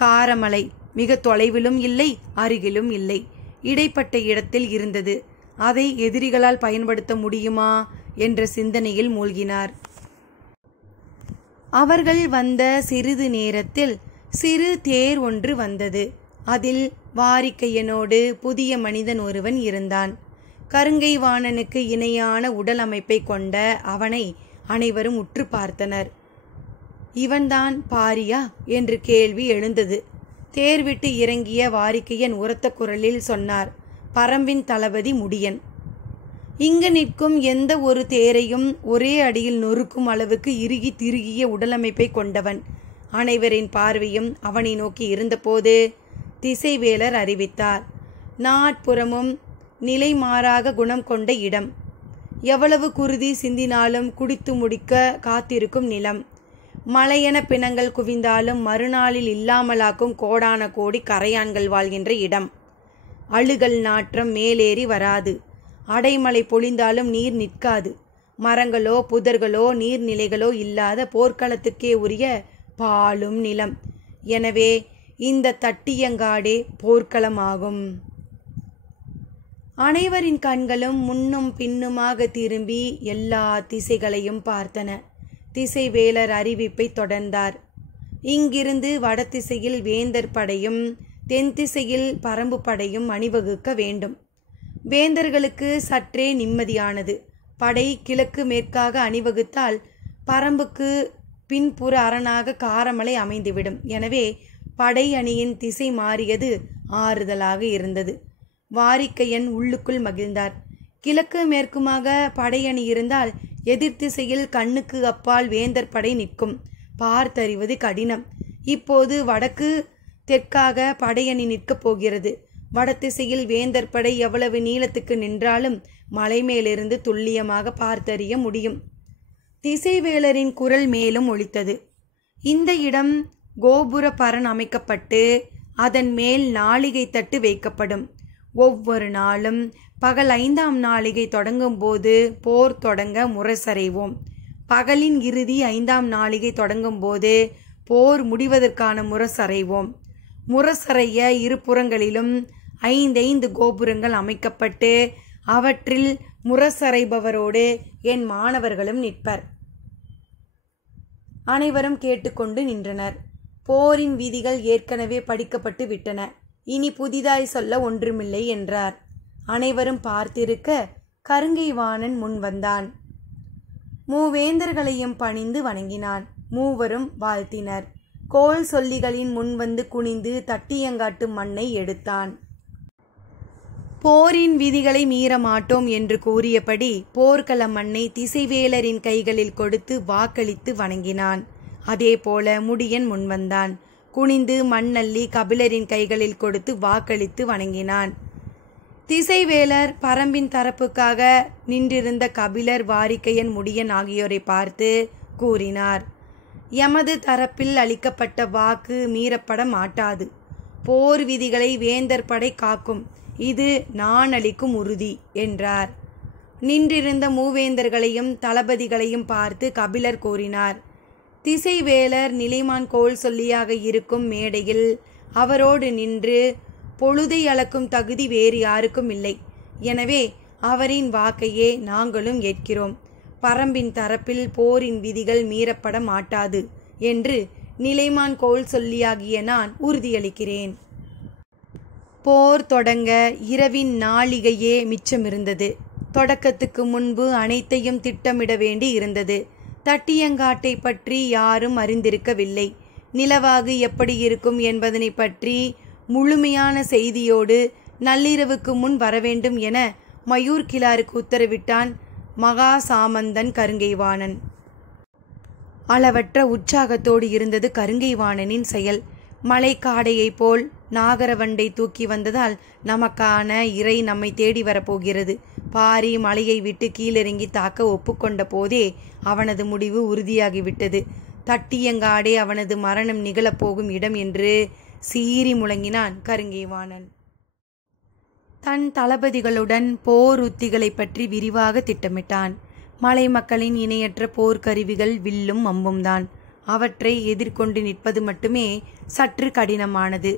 காரமலை மிக தொலைவிலும் இல்லை, அருகிலும் இல்லை, இடைப்பட்ட இடத்தில் இருந்தது. அதை எதிரிகளால் பயன்படுத்த முடியுமா என்ற சிந்தனையில் மூழ்கினார். அவர்கள் வந்த சிறிது நேரத்தில் சிறு தேர் ஒன்று வந்தது. அதில் வாரிக்கையனோடு புதிய மனிதன் ஒருவன் இருந்தான். கருங்கை வாணனுக்கு இணையான உடல் அமைப்பை கொண்ட அவனை அனைவரும் உற்று பார்த்தனர். இவன்தான் பாரியா என்று கேள்வி எழுந்தது. தேர்விட்டு இறங்கிய வாரிக்கையன் உரத்த குரலில் சொன்னார், பரம்பின் தளபதி முடியன். இங்கு நிற்கும் எந்த ஒரு தேரையும் ஒரே அடியில் நொறுக்கும் அளவுக்கு இறுகி திருகிய உடலமைப்பை கொண்டவன். அனைவரின் பார்வையும் அவனை நோக்கி இருந்தபோது திசைவேலர் அறிவித்தார், நாட்புறமும் நிலை மாறாக குணம் கொண்ட இடம், எவ்வளவு குருதி சிந்தினாலும் குடித்து முடிக்க காத்திருக்கும் நிலம், மலையென பிணங்கள் குவிந்தாலும் மறுநாளில் இல்லாமலாக்கும் கோடான கோடி கரையான்கள் வாழ்கின்ற இடம், அழுகல் நாற்றம் மேலேறி வராது, அடைமழை பொழிந்தாலும் நீர் நிற்காது, மரங்களோ புதர்களோ நீர்நிலைகளோ இல்லாத போர்க்களத்துக்கே உரிய பாலும் நிலம். எனவே இந்த தட்டியங்காடே போர்க்களமாகும். அனைவரின் கண்களும் முன்னும் பின்னுமாக திரும்பி எல்லா திசைகளையும் பார்த்தன. திசைவேலர் அறிவிப்பை தொடர்ந்தார். இங்கிருந்து வடதிசையில் வேந்தர் படையும் தென் திசையில் பரம்பு படையும் அணிவகுக்க வேண்டும். வேந்தர்களுக்கு சற்றே நிம்மதியானது. படை கிழக்கு மேற்காக அணிவகுத்தால் பரம்புக்கு பின்புற அரணாக காரமலை அமைந்துவிடும். எனவே படை அணியின் திசை மாறியது ஆறுதலாக இருந்தது. வாரிக்கையன் உள்ளுக்குள் மகிழ்ந்தார். கிழக்கு மேற்குமாக படையணி இருந்தால் எதிர்த்திசையில் கண்ணுக்கு அப்பால் வேந்தர் படை நிற்கும். பார்த்தறிவது கடினம். இப்போது வடக்கு தெற்காக படையணி நிற்கப் போகிறது. வடதிசையில் வேந்தர் படை எவ்வளவு நீளத்துக்கு நின்றாலும் மலை மேலிருந்து துல்லியமாக பார்த்தறிய முடியும். திசைவேலரின் குரல் மேலும் ஒலித்தது. இந்த இடம் கோபுர பரண் அமைக்கப்பட்டு அதன் மேல் நாளிகை தட்டு வைக்கப்படும். ஒவ்வொரு நாளும் பகல் 5ஆம் நாளிகை தொடங்கும் போது போர் தொடங்க முரசறைவோம். பகலின் இறுதி 5ஆம் நாளிகை தொடங்கும் போது போர் முடிவதற்கான முரசறைவோம். முரசறைய இருபுறங்களிலும் 5 கோபுரங்கள் அமைக்கப்பட்டு அவற்றில் முரசறைபவரோடு என் மாணவர்களும் நிற்பர். அனைவரும் கேட்டுக்கொண்டு நின்றனர். போரின் விதிகள் ஏற்கனவே படிக்கப்பட்டு விட்டன. இனி புதிதாய் சொல்ல ஒன்றுமில்லை என்றார். அனைவரும் பார்த்திருக்க கருங்கை வாணன் முன் வந்தான். மூவேந்தர்களையும் பணிந்து வணங்கினான். மூவரும் வாழ்த்தினர். கோல் சொல்லிகளின் முன் வந்து குனிந்து தட்டியங்காட்டு மண்ணை எடுத்தான். போரின் விதிகளை மீற மாட்டோம் என்று கூறியபடி போர்க்கள மண்ணை திசைவேலரின் கைகளில் கொடுத்து வாக்களித்து வணங்கினான். அதேபோல முடியன் முன்வந்தான். குனிந்து மண்ணள்ளி கபிலரின் கைகளில் கொடுத்து வாக்களித்து வணங்கினான். திசைவேலர் பரம்பின் தரப்புக்காக நின்றிருந்த கபிலர், வாரிக்கையன், முடியன் ஆகியோரை பார்த்து கூறினார், எமது தரப்பில் அளிக்கப்பட்ட வாக்கு மீறப்பட மாட்டாது. போர் விதிகளை வேந்தர் படை காக்கும். இது நான் அளிக்கும் உறுதி என்றார். நின்றிருந்த மூவேந்தர்களையும் தளபதிகளையும் பார்த்து கபிலர் கூறினார், திசைவேலர் நிலைமான் கோல் சொல்லியாக இருக்கும் மேடையில் அவரோடு நின்று பொழுதை அளக்கும் தகுதி வேறு யாருக்கும் இல்லை. எனவே அவரின் வாக்கையே நாங்களும் ஏற்கிறோம். பரம்பின் தரப்பில் போரின் விதிகள் மீறப்பட மாட்டாது என்று நிலைமான் கோல் சொல்லியாகிய நான் உறுதியளிக்கிறேன். போர் தொடங்க இரவின் நாளிகையே மிச்சமிருந்தது. தொடக்கத்துக்கு முன்பு அனைத்தையும் திட்டமிட வேண்டி இருந்தது. தட்டியங்காட்டை பற்றி யாரும் அறிந்திருக்கவில்லை. நிலவாகு எப்படி இருக்கும் என்பதனை பற்றி முழுமையான செய்தியோடு நள்ளிரவுக்கு முன் வரவேண்டும் என மயூர் கிழாருக்கு உத்தரவிட்டான் மகா சாமந்தன் கருங்கைவாணன். அளவற்ற உற்சாகத்தோடு இருந்தது கருங்கைவாணனின் செயல். மலைக்காடையைப் போல் நாகரவண்டை தூக்கி வந்ததால் நமக்கான இறை நம்மை தேடி வரப்போகிறது. பாரி மலையை விட்டு கீழிறங்கி தாக்க ஒப்புக்கொண்ட போதே அவனது முடிவு உறுதியாகிவிட்டது. தட்டியங்காடே அவனது மரணம் நிகழப்போகும் இடம் என்று சீறி முழங்கினான் கருங்கைவாணன். தன் தளபதிகளுடன் போர் உத்திகளை பற்றி விரிவாக திட்டமிட்டான். மலை மக்களின் இணையற்ற போர்க்கருவிகள் வில்லும் அம்பும் தான். அவற்றை எதிர்கொண்டு நிற்பது மட்டுமே சற்று கடினமானது.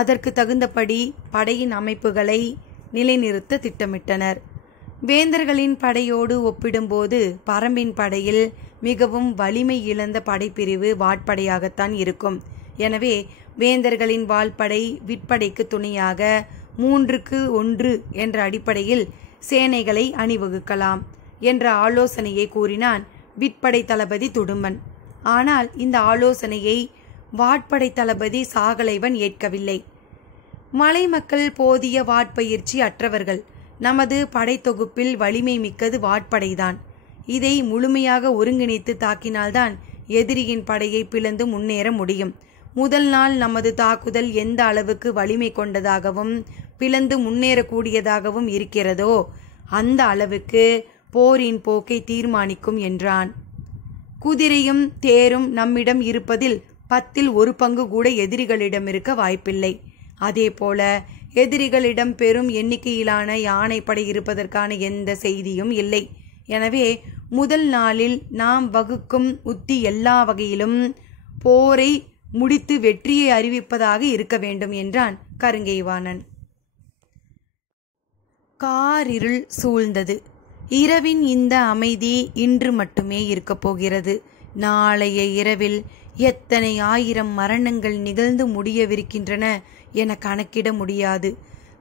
அதற்கு தகுந்தபடி படையின் அமைப்புகளை நிலைநிறுத்த திட்டமிட்டனர். வேந்தர்களின் படையோடு ஒப்பிடும்போது பரம்பின் படையில் மிகவும் வலிமை இழந்த படைப்பிரிவு வாட்படையாகத்தான் இருக்கும். எனவே வேந்தர்களின் வாள்படை விற்படைக்கு துணையாக 3க்கு 1 என்ற அடிப்படையில் சேனைகளை அணிவகுக்கலாம் என்ற ஆலோசனையை கூறினான் விற்படை தளபதி துடும்பன். ஆனால் இந்த ஆலோசனையை வாட்படை தளபதி சாகலைவன் ஏற்கவில்லை. மலை மக்கள் போதிய வாட்பயிற்சி அற்றவர்கள். நமது படைத்தொகுப்பில் வலிமை மிக்கது வாட்படைதான். இதை முழுமையாக ஒருங்கிணைத்து தாக்கினால்தான் எதிரியின் படையை பிளந்து முன்னேற முடியும். முதல் நாள் நமது தாக்குதல் எந்த அளவுக்கு வலிமை கொண்டதாகவும் பிளந்து முன்னேறக்கூடியதாகவும் இருக்கிறதோ அந்த அளவுக்கு போரின் போக்கை தீர்மானிக்கும் என்றான். குதிரையும் தேரும் நம்மிடம் இருப்பதில் 10ல் 1 பங்கு கூட எதிரிகளிடம் இருக்க வாய்ப்பில்லை. அதேபோல எதிரிகளிடம் பெரும் எண்ணிக்கையிலான யானைப்படை இருப்பதற்கான எந்த செய்தியும் இல்லை. எனவே முதல் நாளில் நாம் வகுக்கும் உத்தி எல்லா வகையிலும் போரை முடித்து வெற்றியை அறிவிப்பதாக இருக்க வேண்டும் என்றான் கருங்கைவாணன். காரிருள் சூழ்ந்தது. இரவின் இந்த அமைதி இன்று மட்டுமே இருக்கப் போகிறது. நாளைய இரவில் எத்தனை 1000 மரணங்கள் நிகழ்ந்து முடியவிருக்கின்றன என கணக்கிட முடியாது.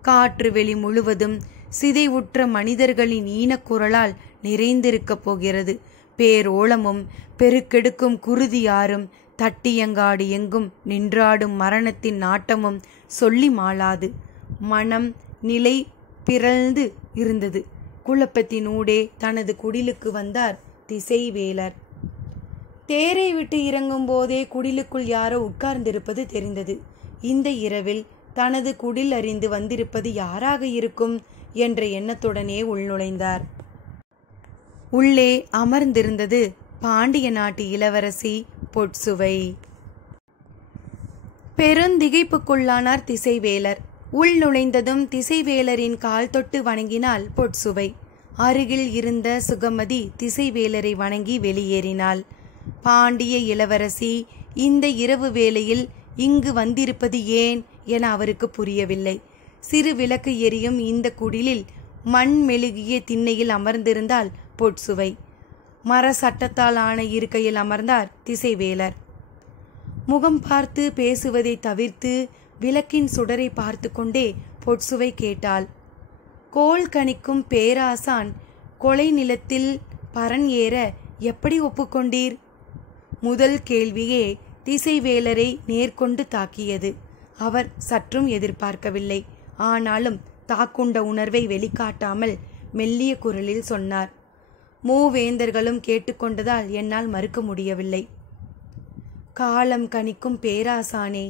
காற்று வெளி முழுவதும் சிதைவுற்ற மனிதர்களின் ஈனக்குரலால் நிறைந்திருக்கப் போகிறது. பேரோளமும் பெருக்கெடுக்கும் குருதியாரும் தட்டியங்காடு எங்கும் நின்றாடும் மரணத்தின் நாட்டமும் சொல்லி மாளாது. மனம் நிலை பிறழ்ந்து இருந்தது. குழப்பத்தினூடே தனது குடிலுக்கு வந்தார் திசைவேலர். தேரை விட்டு இறங்கும் போதே குடிலுக்குள் யாரோ உட்கார்ந்திருப்பது தெரிந்தது. இந்த இரவில் தனது குடில் அறிந்து வந்திருப்பது யாராக இருக்கும் என்ற எண்ணத்துடனே உள்நுழைந்தார். உள்ளே அமர்ந்திருந்தது பாண்டிய நாட்டு இளவரசி பொற்சுவை. பெருந்திகைப்புக்குள்ளானார் திசைவேலர். உள் நுழைந்ததும் திசைவேலரின் கால் தொட்டு வணங்கினாள் பொற்சுவை. அருகில் இருந்த சுகமதி திசைவேலரை வணங்கி வெளியேறினாள். பாண்டிய இளவரசி இந்த இரவு வேளையில் இங்கு வந்திருப்பது ஏன் என அவருக்கு புரியவில்லை. சிறு விளக்கு எரியும் இந்த குடிலில் மண் மெழுகிய திண்ணையில் அமர்ந்திருந்தாள் பொற்சுவை. மர சட்டத்தால் ஆன இருக்கையில் அமர்ந்தார் திசைவேலர். முகம் பார்த்து பேசுவதை தவிர்த்து விளக்கின் சுடரை பார்த்து கொண்டே பொற்சுவை கேட்டாள். கோல் கணிக்கும் பேராசான் கொலை நிலத்தில் பரன் ஏற எப்படி ஒப்புக்கொண்டீர்? முதல் கேள்வியே திசைவேலரை நேர்கொண்டு தாக்கியது. அவர் சற்றும் எதிர்பார்க்கவில்லை. ஆனாலும் தாக்குண்ட உணர்வை வெளிக்காட்டாமல் மெல்லிய குரலில் சொன்னார். மூவேந்தர்களும் கேட்டுக்கொண்டதால் என்னால் மறுக்க முடியவில்லை. காலம் கணிக்கும் பேராசானே,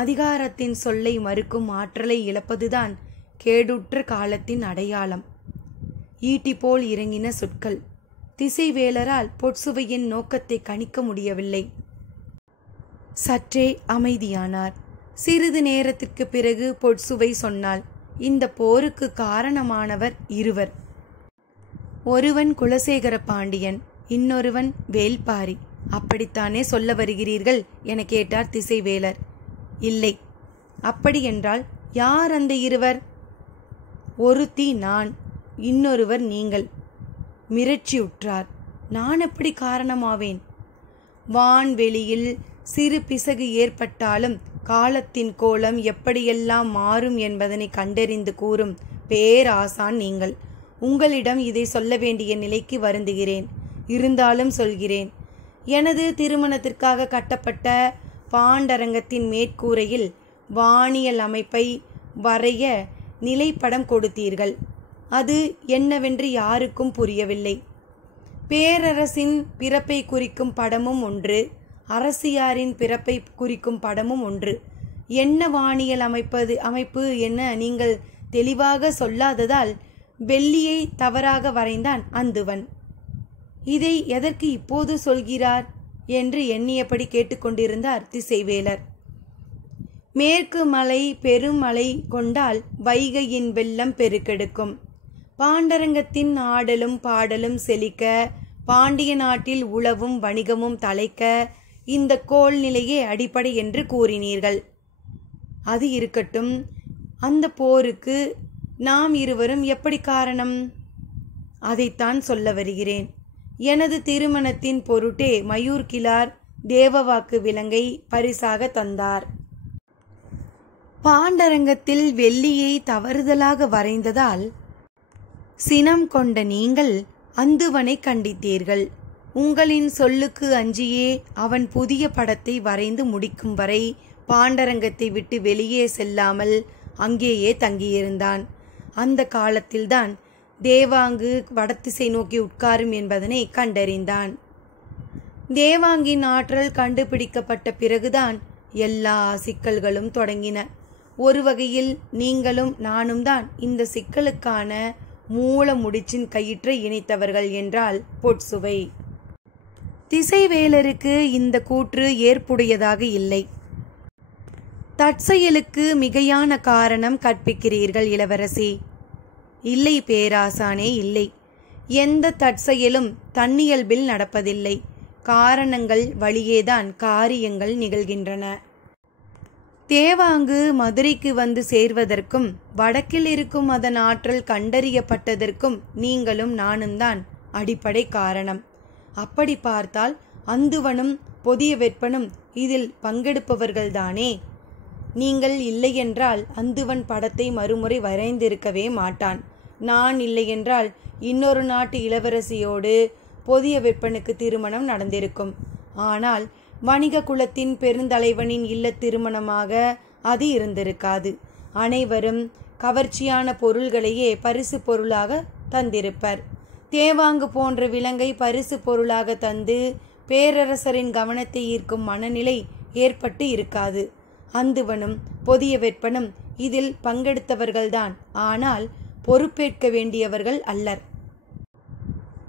அதிகாரத்தின் சொல்லை மறுக்கும் ஆற்றலை இழப்பதுதான் கேடுற்ற காலத்தின் அடையாளம். ஈட்டி போல் இறங்கின சொற்கள். திசைவேலரால் பொற்சுவையின் நோக்கத்தை கணிக்க முடியவில்லை. சற்றே அமைதியானார். சிறிது நேரத்திற்கு பிறகு பொற்சுவை சொன்னாள். இந்த போருக்கு காரணமானவர் இருவர். ஒருவன் குலசேகர பாண்டியன், இன்னொருவன் வேல்பாரி. அப்படித்தானே சொல்ல வருகிறீர்கள் என கேட்டார் திசைவேலர். இல்லை. அப்படியென்றால் யார் அந்த இருவர்? ஒருத்தி நான், இன்னொருவர் நீங்கள். மிரட்சியுற்றார். நான் எப்படி காரணமாவேன்? வான்வெளியில் சிறு பிசகு ஏற்பட்டாலும் காலத்தின் கோலம் எப்படியெல்லாம் மாறும் என்பதனை கண்டறிந்து கூறும் பேராசான் நீங்கள். உங்களிடம் இதை சொல்ல வேண்டிய நிலைக்கு வருந்துகிறேன். இருந்தாலும் சொல்கிறேன். எனது திருமணத்திற்காக கட்டப்பட்ட பாண்டரங்கத்தின் மேற்கூரையில் வானியல் அமைப்பை வரைய நிலைப்படம் கொடுத்தீர்கள். அது என்னவென்று யாருக்கும் புரியவில்லை. பேரரசின் பிறப்பை குறிக்கும் படமும் ஒன்று, அரசியாரின் பிறப்பை குறிக்கும் படமும் ஒன்று. என்ன வானியல் அமைப்பு என நீங்கள் தெளிவாக சொல்லாததால் வெள்ளியை தவறாக வரைந்தான் அந்துவன். இதை எதற்கு இப்போது சொல்கிறார் என்று எண்ணியபடி கேட்டுக்கொண்டிருந்தார் திசைவேலர். மேற்கு மலை பெருமழை கொண்டால் வைகையின் வெள்ளம் பெருக்கெடுக்கும். பாண்டரங்கத்தின் ஆடலும் பாடலும் செழிக்க, பாண்டிய நாட்டில் உளவும் வணிகமும் தலைக்க இந்த கோள் நிலையே அடிப்படை என்று கூறினீர்கள். அது இருக்கட்டும். அந்த போருக்கு நாம் இருவரும் எப்படி காரணம்? அதைத்தான் சொல்ல வருகிறேன். எனது திருமணத்தின் பொருட்டே மயூர் கிழார் தேவவாக்கு விலங்கை பரிசாக தந்தார். பாண்டரங்கத்தில் வெள்ளியை தவறுதலாக வரைந்ததால் சினம் கொண்ட நீங்கள் அந்துவனை கண்டித்தீர்கள். உங்களின் சொல்லுக்கு அஞ்சியே அவன் புதிய படத்தை வரைந்து முடிக்கும் வரை பாண்டரங்கத்தை விட்டு வெளியே செல்லாமல் அங்கேயே தங்கியிருந்தான். அந்த காலத்தில்தான் தேவாங்கு வடதிசை நோக்கி உட்காரும் என்பதனை கண்டறிந்தான். தேவாங்கின் ஆற்றல் கண்டுபிடிக்கப்பட்ட பிறகுதான் எல்லா சிக்கல்களும் தொடங்கின. ஒரு வகையில் நீங்களும் நானும் தான் இந்த சிக்கலுக்கான மூல முடிச்சின் கயிற்றை இணைத்தவர்கள் என்றால் பொற்சுவை. திசைவேலருக்கு இந்த கூற்று ஏற்புடையதாக இல்லை. தற்செயலுக்கு மிகையான காரணம் கற்பிக்கிறீர்கள் இளவரசி. இல்லை பேராசானே, இல்லை. எந்த தற்செயலும் தன்னியல்பில் நடப்பதில்லை. காரணங்கள் வழியேதான் காரியங்கள் நிகழ்கின்றன. தேவாங்கு மதுரைக்கு வந்து சேர்வதற்கும் வடக்கில் இருக்கும் அதன் ஆற்றல் கண்டறியப்பட்டதற்கும் நீங்களும் நானும் தான் அடிப்படை காரணம். அப்படி பார்த்தால் அந்துவனும் புதிய வெப்பனும் இதில் பங்கெடுப்பவர்கள்தானே. நீங்கள் இல்லையென்றால் அந்துவன் படத்தை மறுமுறை வரைந்திருக்கவே மாட்டான். நான் இல்லையென்றால் இன்னொரு நாட்டு இளவரசியோடு புதிய வெப்பனுக்கு திருமணம் நடந்திருக்கும். ஆனால் வணிக குலத்தின் பெருந்தலைவனின் இல்ல திருமணமாக அது இருந்திருக்காது. அனைவரும் கவர்ச்சியான பொருள்களையே பரிசு பொருளாக தந்திருப்பர். தேவாங்கு போன்ற விலங்கை பரிசு பொருளாக தந்து பேரரசரின் கவனத்தை ஈர்க்கும் மனநிலை ஏற்பட்டு இருக்காது. அந்துவனும் புதிய வெப்பனும் இதில் பங்கெடுத்தவர்கள்தான், ஆனால் பொறுப்பேற்க வேண்டியவர்கள் அல்லர்.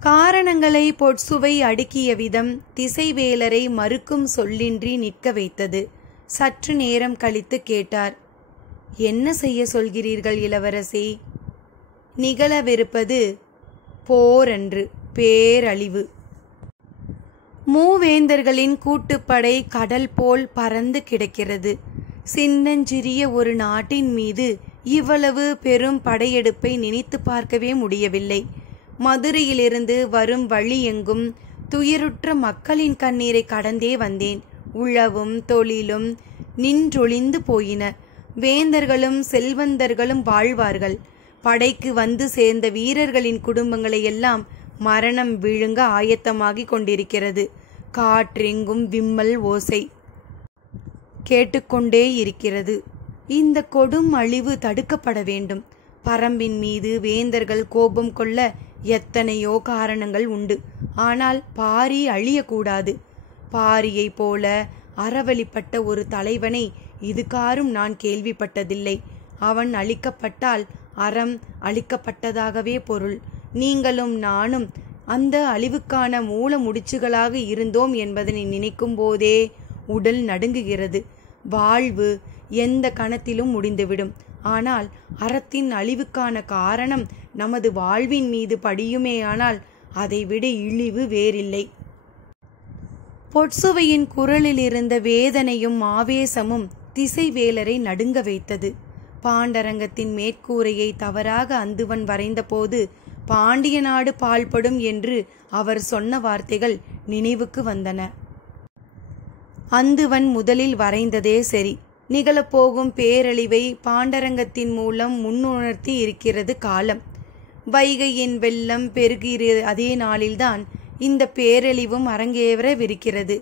காரணங்களை பொற்சுவை அடுக்கிய விதம் திசைவேலரை மறுக்கும் சொல்லின்றி நிற்க வைத்தது. சற்று நேரம் கழித்து கேட்டார். என்ன செய்ய சொல்கிறீர்கள் இளவரசி? நிகழவிருப்பது போரன்று, பேரழிவு. மூவேந்தர்களின் கூட்டுப்படை கடல் போல் பறந்து கிடக்கிறது. சின்னஞ்சிறிய ஒரு நாட்டின் மீது இவ்வளவு பெரும் படையெடுப்பை நினைத்து பார்க்கவே முடியவில்லை. மதுரையிலிருந்து வரும் வழி எங்கும் துயருற்ற மக்களின் கண்ணீரை கடந்தே வந்தேன். உழவும் தொழிலும் நின்றொழிந்து போயின. வேந்தர்களும் செல்வந்தர்களும் வாழ்வார்கள். படைக்கு வந்து சேர்ந்த வீரர்களின் குடும்பங்களை எல்லாம் மரணம் விழுங்க ஆயத்தமாகி கொண்டிருக்கிறது. காற்றெங்கும் விம்மல் ஓசை கேட்டுக்கொண்டே இருக்கிறது. இந்த கொடும் அழிவு தடுக்கப்பட வேண்டும். பரம்பின் மீது வேந்தர்கள் கோபம் கொள்ள எத்தனையோ காரணங்கள் உண்டு. ஆனால் பாரி அழியக்கூடாது. பாரியை போல அறவழிப்பட்ட ஒரு தலைவனை இதுகாரும் நான் கேள்விப்பட்டதில்லை. அவன் அழிக்கப்பட்டால் அறம் அழிக்கப்பட்டதாகவே பொருள். நீங்களும் நானும் அந்த அழிவுக்கான மூல முடிச்சுகளாக இருந்தோம் என்பதனை நினைக்கும் போதே உடல் நடுங்குகிறது. வாழ்வு எந்த கணத்திலும் முடிந்துவிடும். ஆனால் அறத்தின் அழிவுக்கான காரணம் நமது வாழ்வின் மீது படியுமேயானால் அதைவிட இழிவு வேறில்லை. பொற்சுவையின் குரலில் இருந்த வேதனையும் ஆவேசமும் திசைவேலரை நடுங்க வைத்தது. பாண்டரங்கத்தின் மேற்கூரையை தவறாக அந்துவன் வரைந்தபோது பாண்டிய நாடு பாழ்படும் என்று அவர் சொன்ன வார்த்தைகள் நினைவுக்கு வந்தன. அந்துவன் முதலில் வரைந்ததே சரி. நிகழப்போகும் பேரழிவை பாண்டரங்கத்தின் மூலம் முன்னுணர்த்தி இருக்கிறது காலம். வைகையின் வெள்ளம் பெருகிற அதே நாளில்தான் இந்த பேரழிவும் அரங்கேறவிருக்கிறது.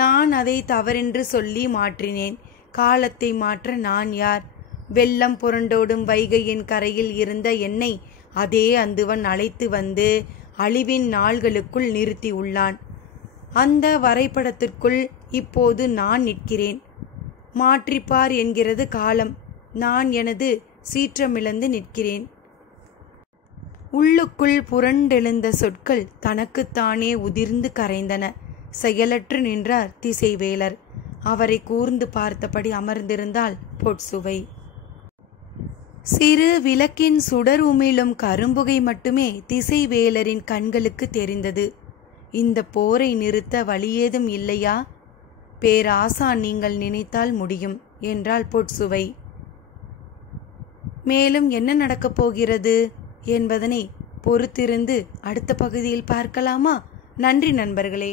நான் அதை தவறென்று சொல்லி மாற்றினேன். காலத்தை மாற்ற நான் யார்? வெள்ளம் புரண்டோடும் வைகையின் கரையில் இருந்த என்னை அதே அந்துவன் அழைத்து வந்து அழிவின் நாள்களுக்குள் நிறுத்தி உள்ளான். அந்த வரைபடத்திற்குள் இப்போது நான் நிற்கிறேன். மாற்றிப்பார் என்கிறது காலம். நான் எனது சீற்றமிழந்து நிற்கிறேன். உள்ளுக்குள் புரண்டெழுந்த சொற்கள் தனக்குத்தானே உதிர்ந்து கரைந்தன. செயலற்று நின்றார் திசைவேலர். அவரை கூர்ந்து பார்த்தபடி அமர்ந்திருந்தாள் பொற்சுவை. சிறு விளக்கின் சுடர் உமிழும் கரும்புகை மட்டுமே திசைவேலரின் கண்களுக்கு தெரிந்தது. இந்த போரை நிறுத்த வழியேதும் இல்லையா? பேராசான் நீங்கள் நினைத்தால் முடியும் என்றாள் பொற்சுவை. மேலும் என்ன நடக்கப் போகிறது என்பதனை பொறுத்திருந்து அடுத்த பகுதியில் பார்க்கலாமா? நன்றி நண்பர்களே.